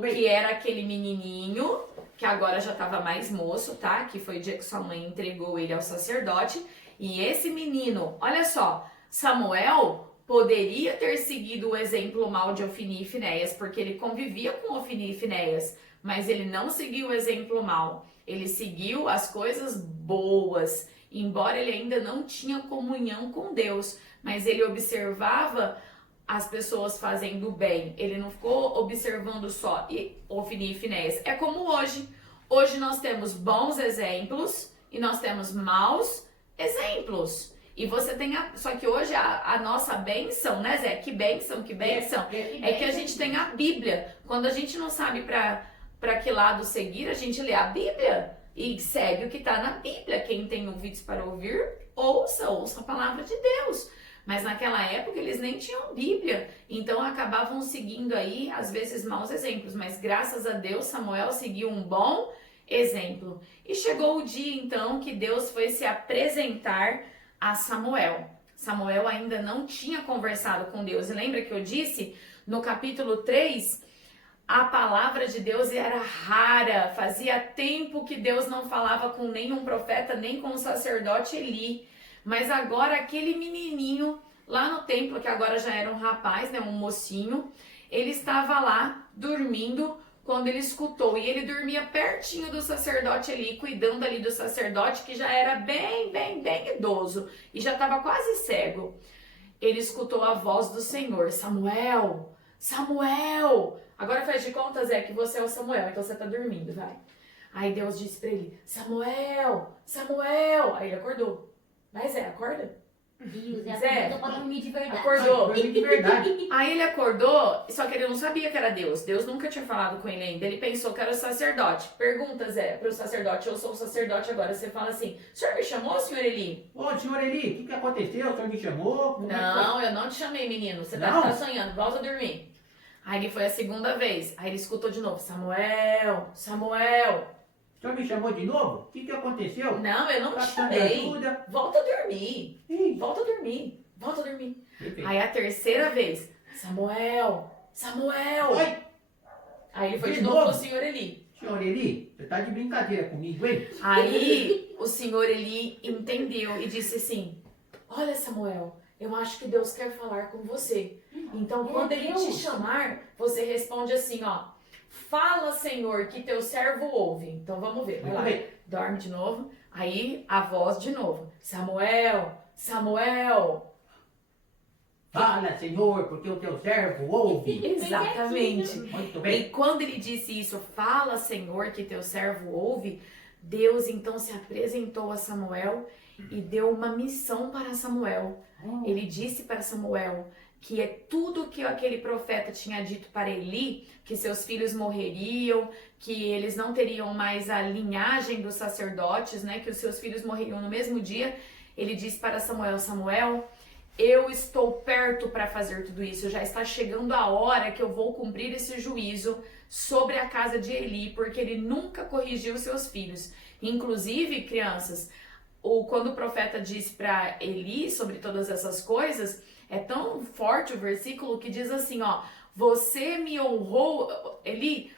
que era aquele menininho, que agora já estava mais moço, tá? Que foi o dia que sua mãe entregou ele ao sacerdote. E esse menino, olha só, Samuel poderia ter seguido o exemplo mal de Ofni e Finéias, porque ele convivia com Ofni e Finéias, mas ele não seguiu o exemplo mal. Ele seguiu as coisas boas, embora ele ainda não tinha comunhão com Deus, mas ele observava as pessoas fazendo bem. Ele não ficou observando só Ofni e Finéias. É como hoje. Hoje nós temos bons exemplos e nós temos maus exemplos. E você tem só que hoje a nossa bênção, né, Zé? Que bênção, é que a gente tem a Bíblia. Quando a gente não sabe para que lado seguir, a gente lê a Bíblia e segue o que está na Bíblia. Quem tem ouvidos para ouvir, ouça a palavra de Deus. Mas naquela época eles nem tinham Bíblia, então acabavam seguindo aí, às vezes, maus exemplos. Mas graças a Deus, Samuel seguiu um bom exemplo. E chegou o dia, então, que Deus foi se apresentar a Samuel. Samuel ainda não tinha conversado com Deus. E lembra que eu disse, no capítulo 3, a palavra de Deus era rara. Fazia tempo que Deus não falava com nenhum profeta, nem com o sacerdote Eli. Mas agora aquele menininho lá no templo, que agora já era um rapaz, né, um mocinho, ele estava lá dormindo quando ele escutou. E ele dormia pertinho do sacerdote Eli, cuidando ali do sacerdote, que já era bem idoso e já estava quase cego. Ele escutou a voz do Senhor: Samuel, Samuel. Agora faz de conta, Zé, que você é o Samuel, então você está dormindo, vai. Aí Deus disse para ele: Samuel, Samuel. Aí ele acordou. Vai, Zé, acorda. Zé, pra dormir de verdade. Acordou. Dormir de verdade. Aí ele acordou, só que ele não sabia que era Deus. Deus nunca tinha falado com ele ainda. Ele pensou que era o sacerdote. Pergunta, Zé, pro sacerdote: eu sou o sacerdote agora. Você fala assim: o senhor me chamou, senhor Eli? Ô, senhor Eli, o que aconteceu? O senhor me chamou? Como é que foi? Não, eu não te chamei, menino. Você Não? tá sonhando, volta a dormir. Aí ele foi a segunda vez. Aí ele escutou de novo: Samuel, Samuel. O senhor me chamou de novo? O que aconteceu? Não, eu não te Bastante chamei. ajuda. Volta a dormir. Ih, Volta a dormir. Volta a dormir. perfeito. Aí a terceira vez: Samuel, Samuel. Oi, Aí ele foi de De novo novo? pro senhor Eli. senhor Eli, você tá de brincadeira comigo, hein? Aí o senhor Eli entendeu e disse assim: olha, Samuel, eu acho que Deus quer falar com você. Então quando ele te chamar, você responde assim, ó: fala, Senhor, que teu servo ouve. Então vamos ver, vai lá. Vamos ver. Dorme de novo. Aí a voz de novo: Samuel, Samuel. Fala, Senhor, porque o teu servo ouve. Exatamente. Muito E bem. quando ele disse isso, fala, Senhor, que teu servo ouve, Deus então se apresentou a Samuel e deu uma missão para Samuel. Ele disse para Samuel que é tudo que aquele profeta tinha dito para Eli, que seus filhos morreriam, que eles não teriam mais a linhagem dos sacerdotes, né, que os seus filhos morreriam no mesmo dia. Ele disse para Samuel, Samuel, eu estou perto para fazer tudo isso, já está chegando a hora que eu vou cumprir esse juízo sobre a casa de Eli, porque ele nunca corrigiu seus filhos. Inclusive, crianças, quando o profeta disse para Eli sobre todas essas coisas, é tão forte o versículo que diz assim, ó, você me honrou, Eli,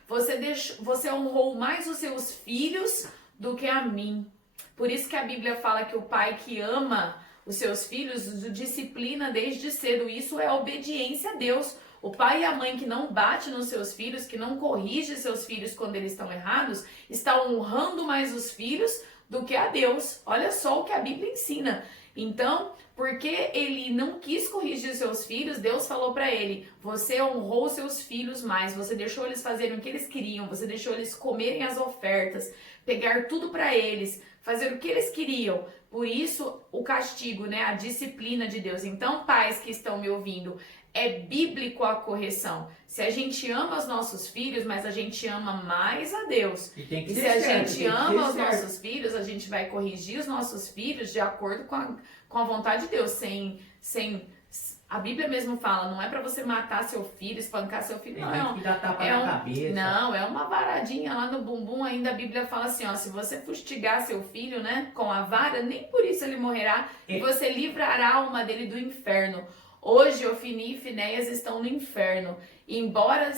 você honrou mais os seus filhos do que a mim. Por isso que a Bíblia fala que o pai que ama os seus filhos o disciplina desde cedo. Isso é obediência a Deus. O pai e a mãe que não bate nos seus filhos, que não corrige seus filhos quando eles estão errados, está honrando mais os filhos do que a Deus. Olha só o que a Bíblia ensina. Então, porque ele não quis corrigir seus filhos, Deus falou para ele, você honrou seus filhos mais, você deixou eles fazerem o que eles queriam, você deixou eles comerem as ofertas, pegar tudo para eles, fazer o que eles queriam. Por isso, o castigo, né, a disciplina de Deus. Então, pais que estão me ouvindo, é bíblico a correção. Se a gente ama os nossos filhos, mas a gente ama mais a Deus. E tem que E ser se a certo, gente tem que ama ser os certo. nossos filhos, a gente vai corrigir os nossos filhos de acordo com a vontade de Deus. A Bíblia mesmo fala, não é pra você matar seu filho, espancar seu filho, Tem não. gente que dá tapa É na um, cabeça. não, é uma varadinha lá no bumbum. Ainda a Bíblia fala assim, ó, se você fustigar seu filho, né, com a vara, nem por isso ele morrerá, e você livrará a alma dele do inferno. Hoje, Ofni e Finéias estão no inferno, embora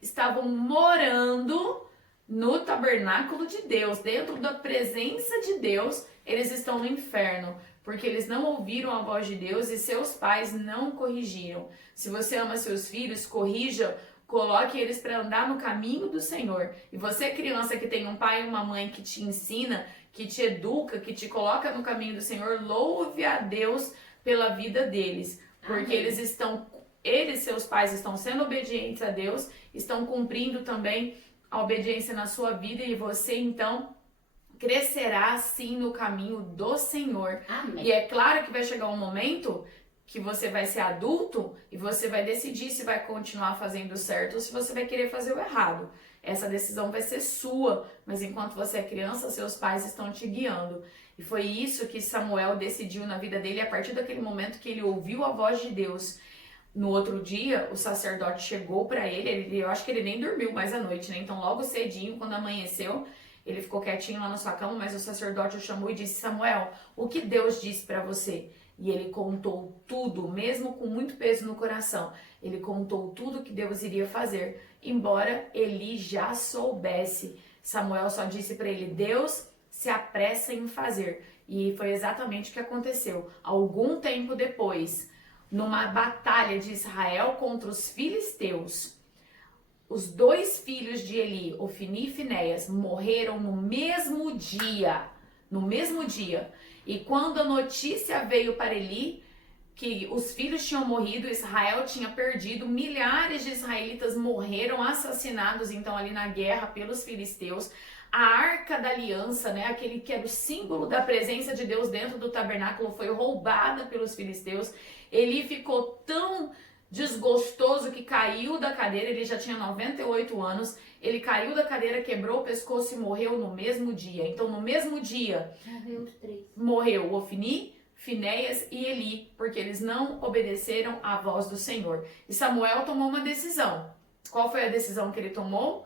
estavam morando no tabernáculo de Deus, dentro da presença de Deus, eles estão no inferno, porque eles não ouviram a voz de Deus e seus pais não corrigiram. Se você ama seus filhos, corrija, coloque eles para andar no caminho do Senhor. E você, criança que tem um pai e uma mãe que te ensina, que te educa, que te coloca no caminho do Senhor, louve a Deus pela vida deles. Porque Amém. seus pais, estão sendo obedientes a Deus, estão cumprindo também a obediência na sua vida e você, então, crescerá sim no caminho do Senhor. Amém. E é claro que vai chegar um momento que você vai ser adulto e você vai decidir se vai continuar fazendo certo ou se você vai querer fazer o errado. Essa decisão vai ser sua, mas enquanto você é criança, seus pais estão te guiando. E foi isso que Samuel decidiu na vida dele a partir daquele momento que ele ouviu a voz de Deus. No outro dia, o sacerdote chegou para ele, eu acho que ele nem dormiu mais à noite, né? Então logo cedinho, quando amanheceu, ele ficou quietinho lá na sua cama, mas o sacerdote o chamou e disse, Samuel, o que Deus disse para você? E ele contou tudo, mesmo com muito peso no coração. Ele contou tudo que Deus iria fazer, embora Eli já soubesse. Samuel só disse para ele, Deus se apressa em fazer. E foi exatamente o que aconteceu. Algum tempo depois, numa batalha de Israel contra os filisteus, os dois filhos de Eli, Ofni e Finéias, morreram no mesmo dia. No mesmo dia. E quando a notícia veio para Eli que os filhos tinham morrido, Israel tinha perdido, milhares de israelitas morreram assassinados então ali na guerra pelos filisteus. A Arca da Aliança, né, aquele que era o símbolo da presença de Deus dentro do tabernáculo, foi roubada pelos filisteus. Eli ficou tão desgostoso que caiu da cadeira, ele já tinha 98 anos, ele caiu da cadeira, quebrou o pescoço e morreu no mesmo dia. Então no mesmo dia Morreu os três. morreu Ofni, Finéias e Eli, porque eles não obedeceram à voz do Senhor. E Samuel tomou uma decisão. Qual foi a decisão que ele tomou?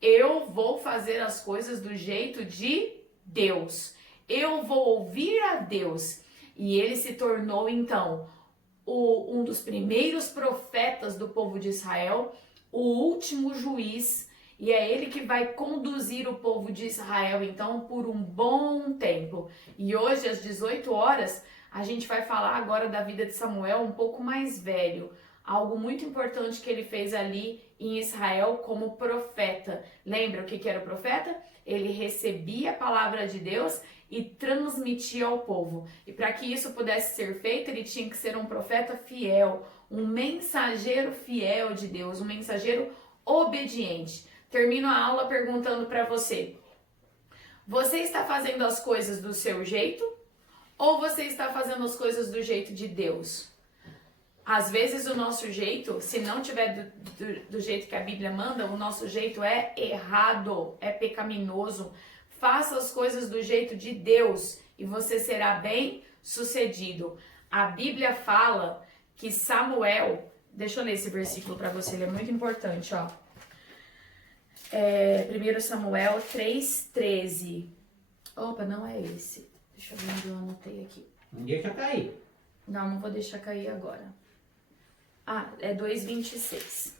Eu vou fazer as coisas do jeito de Deus. Eu vou ouvir a Deus. E ele se tornou então um dos primeiros profetas do povo de Israel, o último juiz, e é ele que vai conduzir o povo de Israel, então, por um bom tempo. E hoje, às 18 horas, a gente vai falar agora da vida de Samuel um pouco mais velho, algo muito importante que ele fez ali em Israel como profeta. Lembra o que era o profeta? Ele recebia a palavra de Deus e transmitia ao povo. E para que isso pudesse ser feito, ele tinha que ser um profeta fiel, um mensageiro fiel de Deus, um mensageiro obediente. Termino a aula perguntando para você: você está fazendo as coisas do seu jeito ou você está fazendo as coisas do jeito de Deus? Às vezes o nosso jeito, se não tiver do jeito que a Bíblia manda, o nosso jeito é errado, é pecaminoso. Faça as coisas do jeito de Deus e você será bem sucedido. A Bíblia fala que Samuel, deixa eu ler esse versículo para você, ele é muito importante, ó. 1 Samuel 3,13. Opa, não é esse. Deixa eu ver onde eu anotei aqui. Não deixa cair. Não vou deixar cair agora. É 2,26.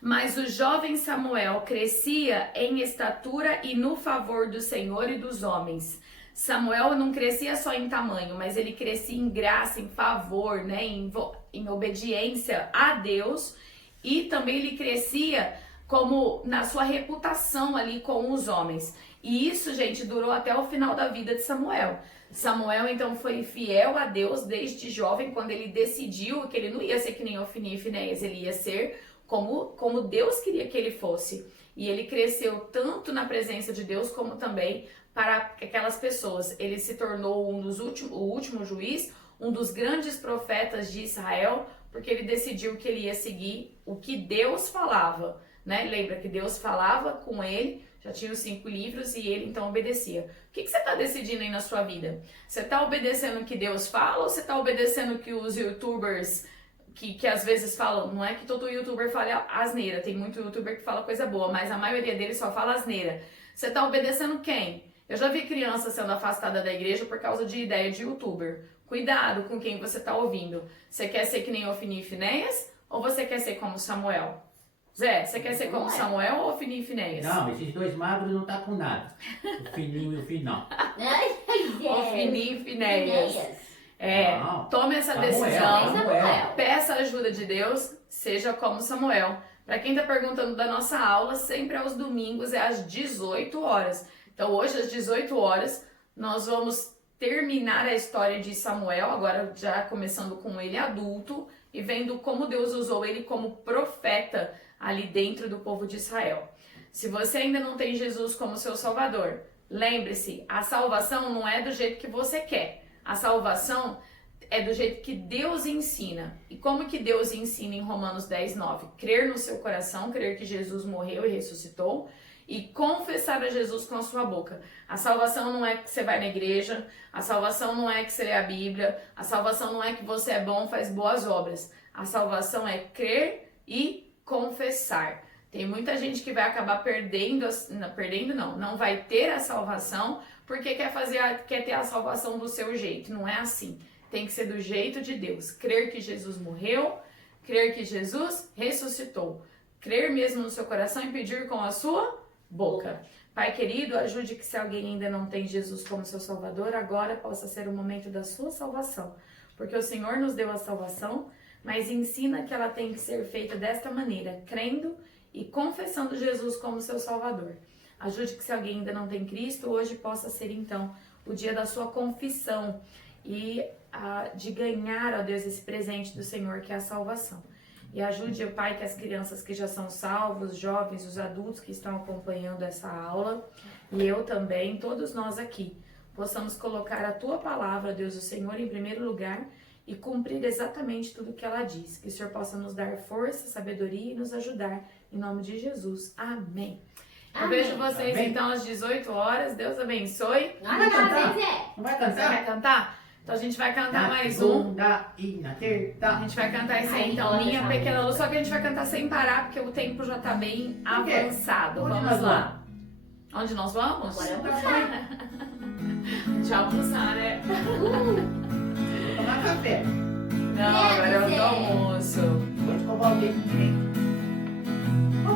Mas o jovem Samuel crescia em estatura e no favor do Senhor e dos homens. Samuel não crescia só em tamanho, mas ele crescia em graça, em favor, né? Em obediência a Deus. E também ele crescia como na sua reputação ali com os homens. E isso, gente, durou até o final da vida de Samuel. Samuel, então, foi fiel a Deus desde jovem, quando ele decidiu que ele não ia ser que nem Ofni e Finéias, ele ia ser como Deus queria que ele fosse. E ele cresceu tanto na presença de Deus, como também para aquelas pessoas. Ele se tornou o último juiz, um dos grandes profetas de Israel, porque ele decidiu que ele ia seguir o que Deus falava, né? Lembra que Deus falava com ele, já tinha os 5 livros e ele então obedecia. O que você está decidindo aí na sua vida? Você está obedecendo o que Deus fala ou você está obedecendo o que os youtubers que às vezes falam? Não é que todo youtuber fala asneira, tem muito youtuber que fala coisa boa, mas a maioria deles só fala asneira. Você está obedecendo quem? Eu já vi criança sendo afastada da igreja por causa de ideia de youtuber. Cuidado com quem você está ouvindo. Você quer ser que nem Ofni e Finéias ou você quer ser como Samuel? Zé, você quer ser como Samuel ou Ofni e Finéias? Não, esses dois magros não tá com nada. O fininho e o finão. Ofni e Finéias. Não. Tome essa Samuel, decisão, Samuel. peça a ajuda de Deus, seja como Samuel. Para quem está perguntando da nossa aula, sempre aos domingos é às 18 horas. Então hoje às 18 horas nós vamos terminar a história de Samuel, agora já começando com ele adulto e vendo como Deus usou ele como profeta ali dentro do povo de Israel. Se você ainda não tem Jesus como seu Salvador, lembre-se, a salvação não é do jeito que você quer. A salvação é do jeito que Deus ensina. E como que Deus ensina em Romanos 10:9? Crer no seu coração, crer que Jesus morreu e ressuscitou e confessar a Jesus com a sua boca. A salvação não é que você vai na igreja, a salvação não é que você lê a Bíblia, a salvação não é que você é bom, faz boas obras. A salvação é crer e confessar. Tem muita gente que vai acabar não vai ter a salvação porque quer ter a salvação do seu jeito. Não é assim. Tem que ser do jeito de Deus. Crer que Jesus morreu, crer que Jesus ressuscitou. Crer mesmo no seu coração e pedir com a sua boca. Pai querido, ajude que se alguém ainda não tem Jesus como seu Salvador, agora possa ser o momento da sua salvação. Porque o Senhor nos deu a salvação, mas ensina que ela tem que ser feita desta maneira, crendo e confessando Jesus como seu Salvador. Ajude que se alguém ainda não tem Cristo, hoje possa ser então o dia da sua confissão e de ganhar, ó Deus, esse presente do Senhor que é a salvação. E ajude, ó Pai, que as crianças que já são salvos, os jovens, os adultos que estão acompanhando essa aula, e eu também, todos nós aqui, possamos colocar a Tua palavra, Deus, o Senhor, em primeiro lugar e cumprir exatamente tudo que ela diz. Que o Senhor possa nos dar força, sabedoria e nos ajudar, em nome de Jesus. Amém. Eu vejo vocês, então, às 18 horas. Deus abençoe. Não vai cantar? Não vai Você cantar? vai cantar? Então a gente vai cantar Na mais um. segunda e na terça. A gente vai cantar esse aí, então, Minha Pequena Luz. Só que a gente vai cantar sem parar, porque o tempo já tá bem Por quê? avançado. Onde Vamos nós lá. Onde nós vamos? Agora eu vou almoçar. Tchau, almoçar, né? Vou tomar café. Não, agora é o almoço. Vou escovar o dente direito.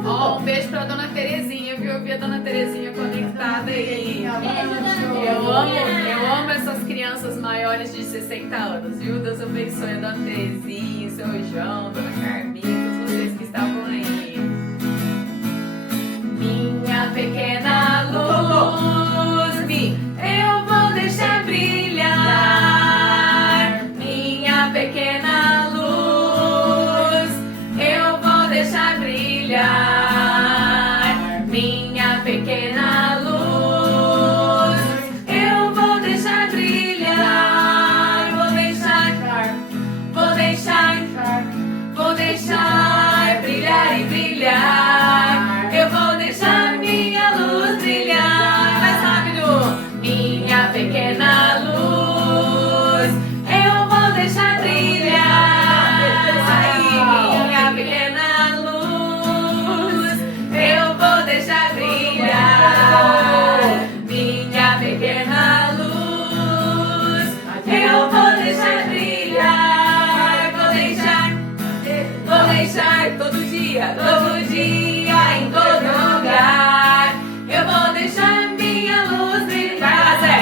Ó, um beijo pra Dona Terezinha, viu? Eu vi a Dona Terezinha conectada aí. Eu amo essas crianças maiores de 60 anos, viu? Deus abençoe a Dona Terezinha, o seu João, Dona Carminha, todos vocês que estavam Eu vou deixar brilhar minha pequena luz. Eu vou deixar brilhar minha pequena luz. Eu vou deixar brilhar. Vou deixar brilhar e brilhar. Eu vou deixar minha luz brilhar. Mais rápido. Minha pequena luz. Eu vou deixar brilhar. Minha pequena luz. Eu vou deixar brilhar. Minha pequena luz. Eu vou deixar brilhar. Vou deixar todo dia, em todo lugar. Eu vou deixar minha luz brilhar. Zé.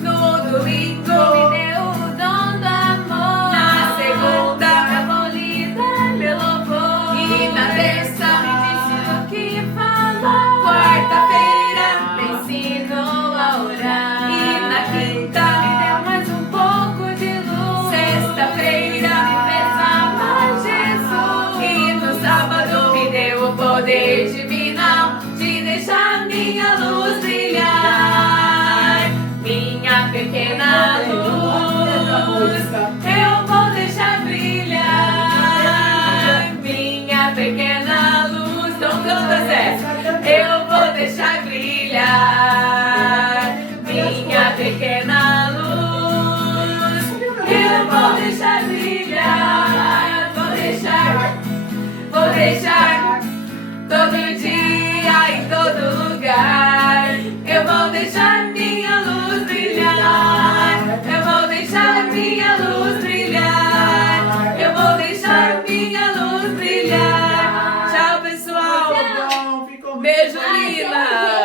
No domingo me deu o dom do amor. Na segunda abolida meu louvor. E na terça me disse o que falar. Quarta-feira me ensinou a orar. E na quinta me deu mais um pouco de luz. Sexta-feira me fez amar Jesus. E no sábado me deu o poder divinal de deixar minha luz brilhar. Minha pequena luz. Eu vou deixar brilhar. Minha pequena luz. Então canta, Zé. Eu vou deixar brilhar. Minha pequena luz. Eu vou deixar brilhar. Vou deixar todo dia.